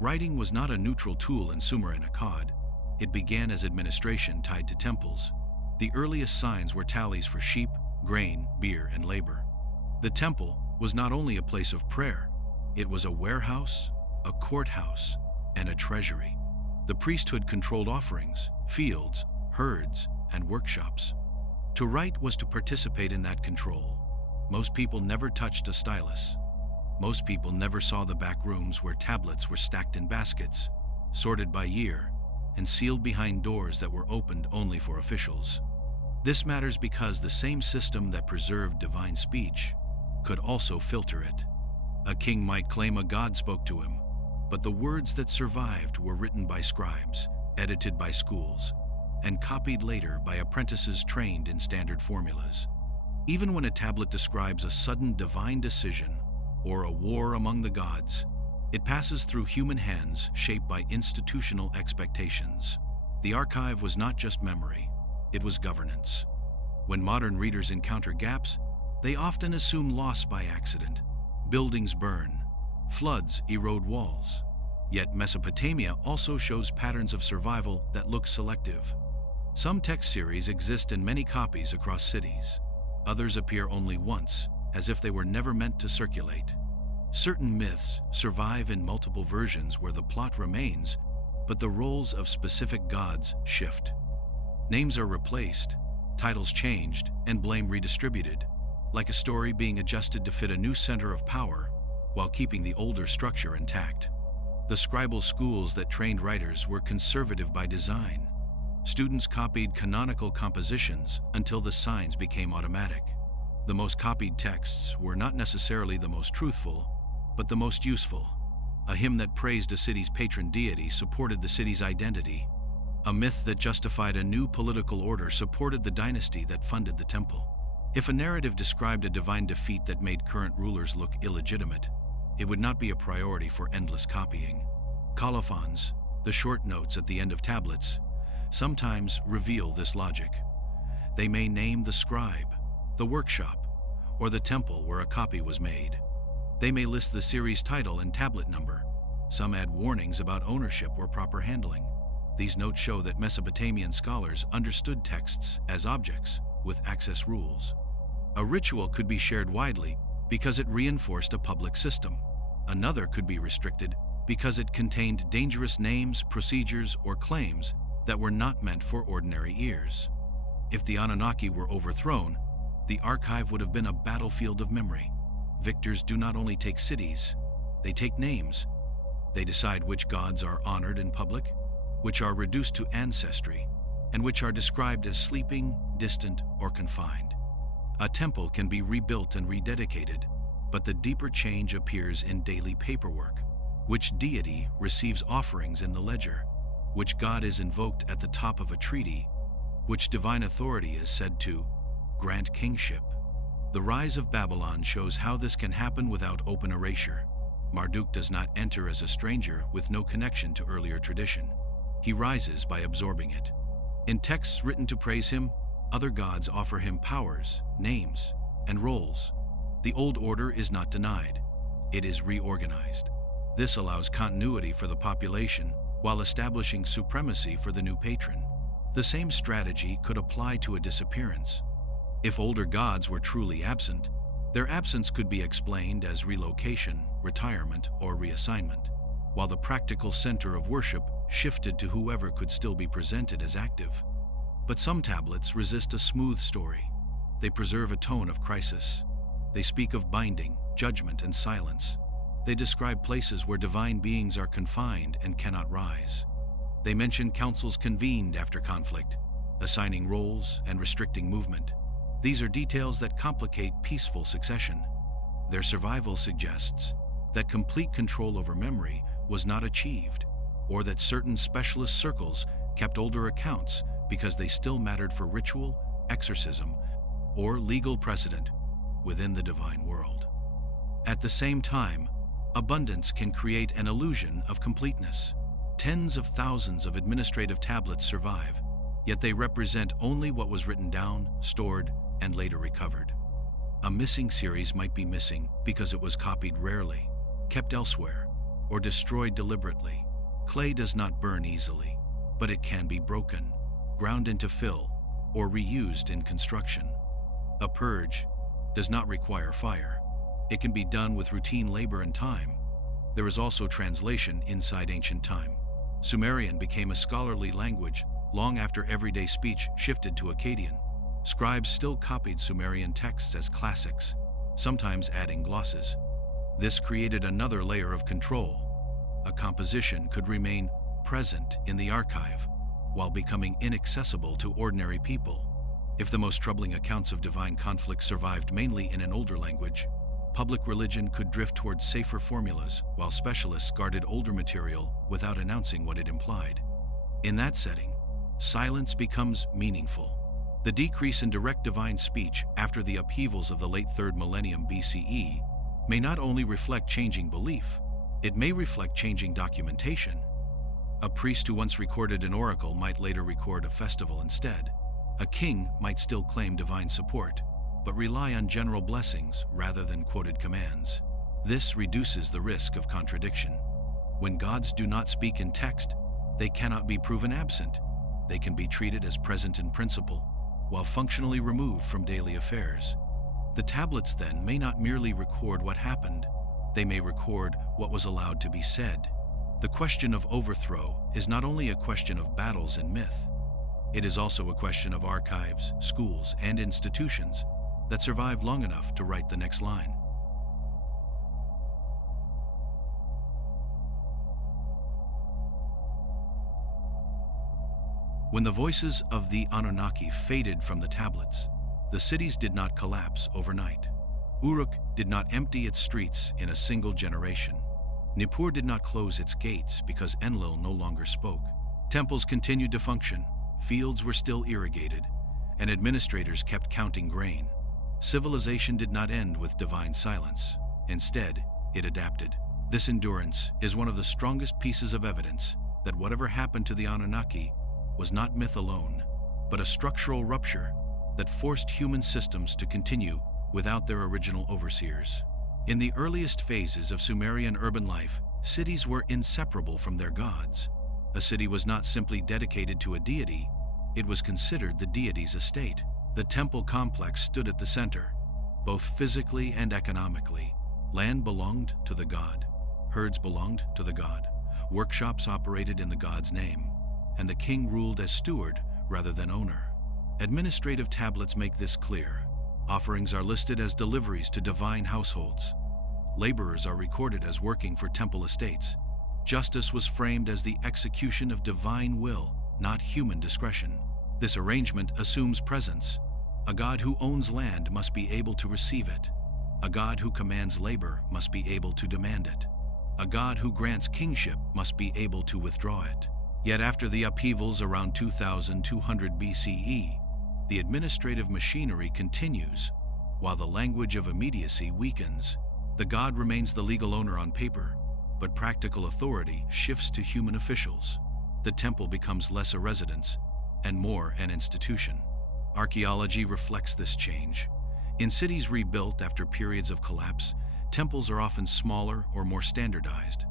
Writing was not a neutral tool in Sumerian Akkad. It began as administration tied to temples. The earliest signs were tallies for sheep, grain, beer, and labor. The temple was not only a place of prayer, it was a warehouse, a courthouse, and a treasury. The priesthood controlled offerings, fields, herds, and workshops. To write was to participate in that control. Most people never touched a stylus. Most people never saw the back rooms where tablets were stacked in baskets, sorted by year, and sealed behind doors that were opened only for officials. This matters because the same system that preserved divine speech could also filter it. A king might claim a god spoke to him, but the words that survived were written by scribes, edited by schools, and copied later by apprentices trained in standard formulas. Even when a tablet describes a sudden divine decision or a war among the gods, it passes through human hands shaped by institutional expectations. The archive was not just memory, it was governance. When modern readers encounter gaps, they often assume loss by accident. Buildings burn, floods erode walls. Yet Mesopotamia also shows patterns of survival that look selective. Some text series exist in many copies across cities. Others appear only once, as if they were never meant to circulate. Certain myths survive in multiple versions where the plot remains, but the roles of specific gods shift. Names are replaced, titles changed, and blame redistributed, like a story being adjusted to fit a new center of power while keeping the older structure intact. The scribal schools that trained writers were conservative by design. Students copied canonical compositions until the signs became automatic. The most copied texts were not necessarily the most truthful, but the most useful. A hymn that praised a city's patron deity supported the city's identity. A myth that justified a new political order supported the dynasty that funded the temple. If a narrative described a divine defeat that made current rulers look illegitimate, it would not be a priority for endless copying. Colophons, the short notes at the end of tablets, sometimes reveal this logic. They may name the scribe, the workshop, or the temple where a copy was made. They may list the series title and tablet number. Some add warnings about ownership or proper handling. These notes show that Mesopotamian scholars understood texts as objects with access rules. A ritual could be shared widely because it reinforced a public system. Another could be restricted because it contained dangerous names, procedures, or claims that were not meant for ordinary ears. If the Anunnaki were overthrown, the archive would have been a battlefield of memory. Victors do not only take cities, they take names. They decide which gods are honored in public, which are reduced to ancestry, and which are described as sleeping, distant, or confined. A temple can be rebuilt and rededicated, but the deeper change appears in daily paperwork. Which deity receives offerings in the ledger? Which god is invoked at the top of a treaty? Which divine authority is said to grant kingship? The rise of Babylon shows how this can happen without open erasure. Marduk does not enter as a stranger with no connection to earlier tradition. He rises by absorbing it. In texts written to praise him, other gods offer him powers, names, and roles. The old order is not denied. It is reorganized. This allows continuity for the population while establishing supremacy for the new patron. The same strategy could apply to a disappearance. If older gods were truly absent, their absence could be explained as relocation, retirement, or reassignment, while the practical center of worship shifted to whoever could still be presented as active. But some tablets resist a smooth story. They preserve a tone of crisis. They speak of binding, judgment, and silence. They describe places where divine beings are confined and cannot rise. They mention councils convened after conflict, assigning roles and restricting movement. These are details that complicate peaceful succession. Their survival suggests that complete control over memory was not achieved, or that certain specialist circles kept older accounts because they still mattered for ritual, exorcism, or legal precedent within the divine world. At the same time, abundance can create an illusion of completeness. Tens of thousands of administrative tablets survive, yet they represent only what was written down, stored, and later recovered. A missing series might be missing because it was copied rarely, kept elsewhere, or destroyed deliberately. Clay does not burn easily, but it can be broken, ground into fill, or reused in construction. A purge does not require fire. It can be done with routine labor and time. There is also translation inside ancient time. Sumerian became a scholarly language long after everyday speech shifted to Akkadian. Scribes still copied Sumerian texts as classics, sometimes adding glosses. This created another layer of control. A composition could remain present in the archive while becoming inaccessible to ordinary people. If the most troubling accounts of divine conflict survived mainly in an older language, public religion could drift towards safer formulas while specialists guarded older material without announcing what it implied. In that setting, silence becomes meaningful. The decrease in direct divine speech after the upheavals of the late 3rd millennium BCE may not only reflect changing belief, it may reflect changing documentation. A priest who once recorded an oracle might later record a festival instead. A king might still claim divine support, but rely on general blessings rather than quoted commands. This reduces the risk of contradiction. When gods do not speak in text, they cannot be proven absent. They can be treated as present in principle, while functionally removed from daily affairs. The tablets then may not merely record what happened, they may record what was allowed to be said. The question of overthrow is not only a question of battles and myth, it is also a question of archives, schools, and institutions that survived long enough to write the next line. When the voices of the Anunnaki faded from the tablets, the cities did not collapse overnight. Uruk did not empty its streets in a single generation. Nippur did not close its gates because Enlil no longer spoke. Temples continued to function, fields were still irrigated, and administrators kept counting grain. Civilization did not end with divine silence. Instead, it adapted. This endurance is one of the strongest pieces of evidence that whatever happened to the Anunnaki was not myth alone, but a structural rupture that forced human systems to continue without their original overseers. In the earliest phases of Sumerian urban life, cities were inseparable from their gods. A city was not simply dedicated to a deity, it was considered the deity's estate. The temple complex stood at the center, both physically and economically. Land belonged to the god, herds belonged to the god, workshops operated in the god's name, and the king ruled as steward rather than owner. Administrative tablets make this clear. Offerings are listed as deliveries to divine households. Laborers are recorded as working for temple estates. Justice was framed as the execution of divine will, not human discretion. This arrangement assumes presence. A god who owns land must be able to receive it. A god who commands labor must be able to demand it. A god who grants kingship must be able to withdraw it. Yet after the upheavals around 2200 BCE, the administrative machinery continues. While the language of immediacy weakens, the god remains the legal owner on paper, but practical authority shifts to human officials. The temple becomes less a residence and more an institution. Archaeology reflects this change. In cities rebuilt after periods of collapse, temples are often smaller or more standardized.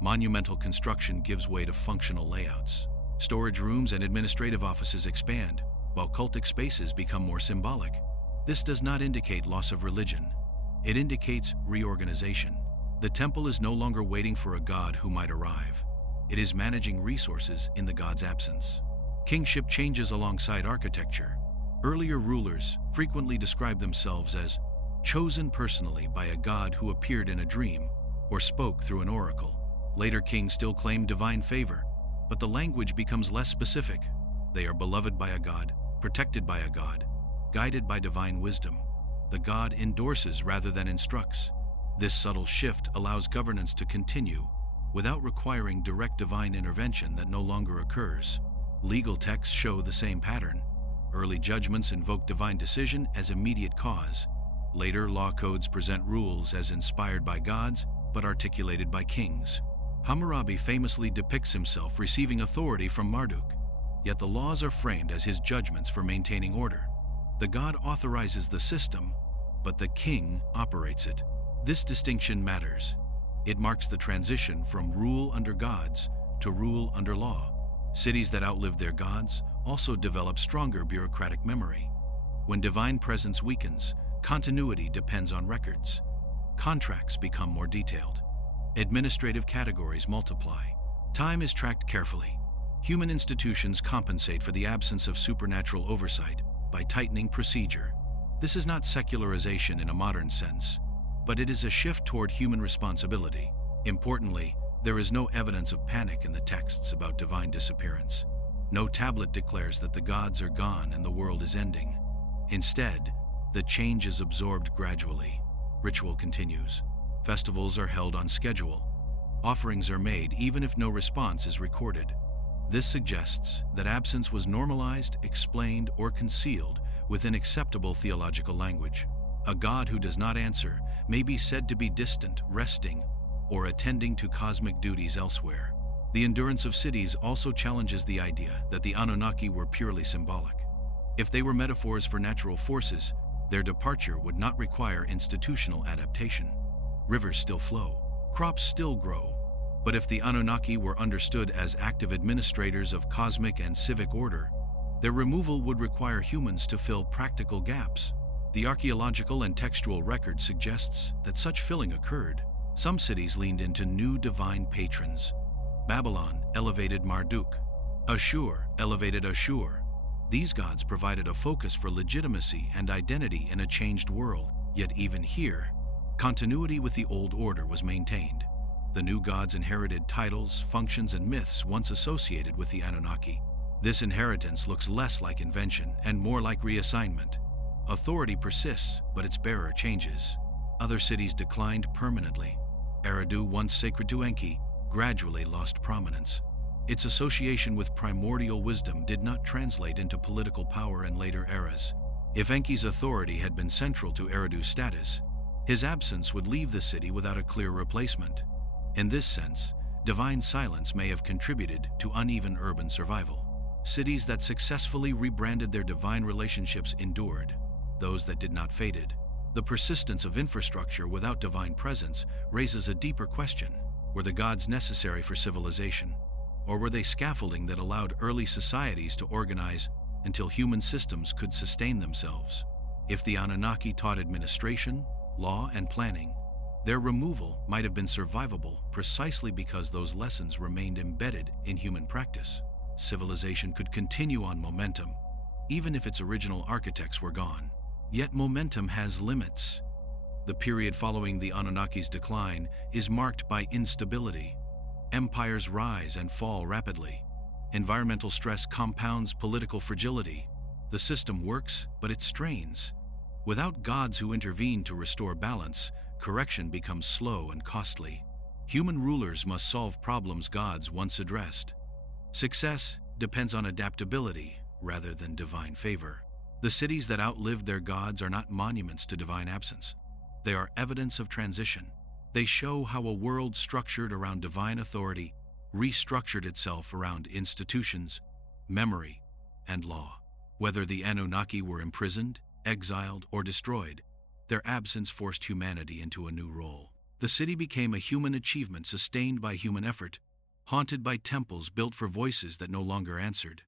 Monumental construction gives way to functional layouts. Storage rooms and administrative offices expand, while cultic spaces become more symbolic. This does not indicate loss of religion. It indicates reorganization. The temple is no longer waiting for a god who might arrive. It is managing resources in the god's absence. Kingship changes alongside architecture. Earlier rulers frequently described themselves as chosen personally by a god who appeared in a dream or spoke through an oracle. Later kings still claim divine favor, but the language becomes less specific. They are beloved by a god, protected by a god, guided by divine wisdom. The god endorses rather than instructs. This subtle shift allows governance to continue without requiring direct divine intervention that no longer occurs. Legal texts show the same pattern. Early judgments invoke divine decision as immediate cause. Later law codes present rules as inspired by gods but articulated by kings. Hammurabi famously depicts himself receiving authority from Marduk, yet the laws are framed as his judgments for maintaining order. The god authorizes the system, but the king operates it. This distinction matters. It marks the transition from rule under gods to rule under law. Cities that outlive their gods also develop stronger bureaucratic memory. When divine presence weakens, continuity depends on records. Contracts become more detailed. Administrative categories multiply. Time is tracked carefully. Human institutions compensate for the absence of supernatural oversight by tightening procedure. This is not secularization in a modern sense, but it is a shift toward human responsibility. Importantly, there is no evidence of panic in the texts about divine disappearance. No tablet declares that the gods are gone and the world is ending. Instead, the change is absorbed gradually. Ritual continues. Festivals are held on schedule. Offerings are made even if no response is recorded. This suggests that absence was normalized, explained, or concealed within acceptable theological language. A God who does not answer may be said to be distant, resting, or attending to cosmic duties elsewhere. The endurance of cities also challenges the idea that the Anunnaki were purely symbolic. If they were metaphors for natural forces, their departure would not require institutional adaptation. Rivers still flow, crops still grow. But if the Anunnaki were understood as active administrators of cosmic and civic order, their removal would require humans to fill practical gaps. The archaeological and textual record suggests that such filling occurred. Some cities leaned into new divine patrons. Babylon elevated Marduk. Ashur elevated Ashur. These gods provided a focus for legitimacy and identity in a changed world. Yet even here, continuity with the old order was maintained. The new gods inherited titles, functions, and myths once associated with the Anunnaki. This inheritance looks less like invention and more like reassignment. Authority persists, but its bearer changes. Other cities declined permanently. Eridu, once sacred to Enki, gradually lost prominence. Its association with primordial wisdom did not translate into political power in later eras. If Enki's authority had been central to Eridu's status, his absence would leave the city without a clear replacement. In this sense, divine silence may have contributed to uneven urban survival. Cities that successfully rebranded their divine relationships endured. Those that did not faded. The persistence of infrastructure without divine presence raises a deeper question. Were the gods necessary for civilization? Or were they scaffolding that allowed early societies to organize until human systems could sustain themselves? If the Anunnaki taught administration, law, and planning, their removal might have been survivable precisely because those lessons remained embedded in human practice. Civilization could continue on momentum, even if its original architects were gone. Yet momentum has limits. The period following the Anunnaki's decline is marked by instability. Empires rise and fall rapidly. Environmental stress compounds political fragility. The system works, but it strains. Without gods who intervene to restore balance, correction becomes slow and costly. Human rulers must solve problems gods once addressed. Success depends on adaptability rather than divine favor. The cities that outlived their gods are not monuments to divine absence. They are evidence of transition. They show how a world structured around divine authority restructured itself around institutions, memory, and law. Whether the Anunnaki were imprisoned, exiled, or destroyed, their absence forced humanity into a new role. The city became a human achievement sustained by human effort, haunted by temples built for voices that no longer answered.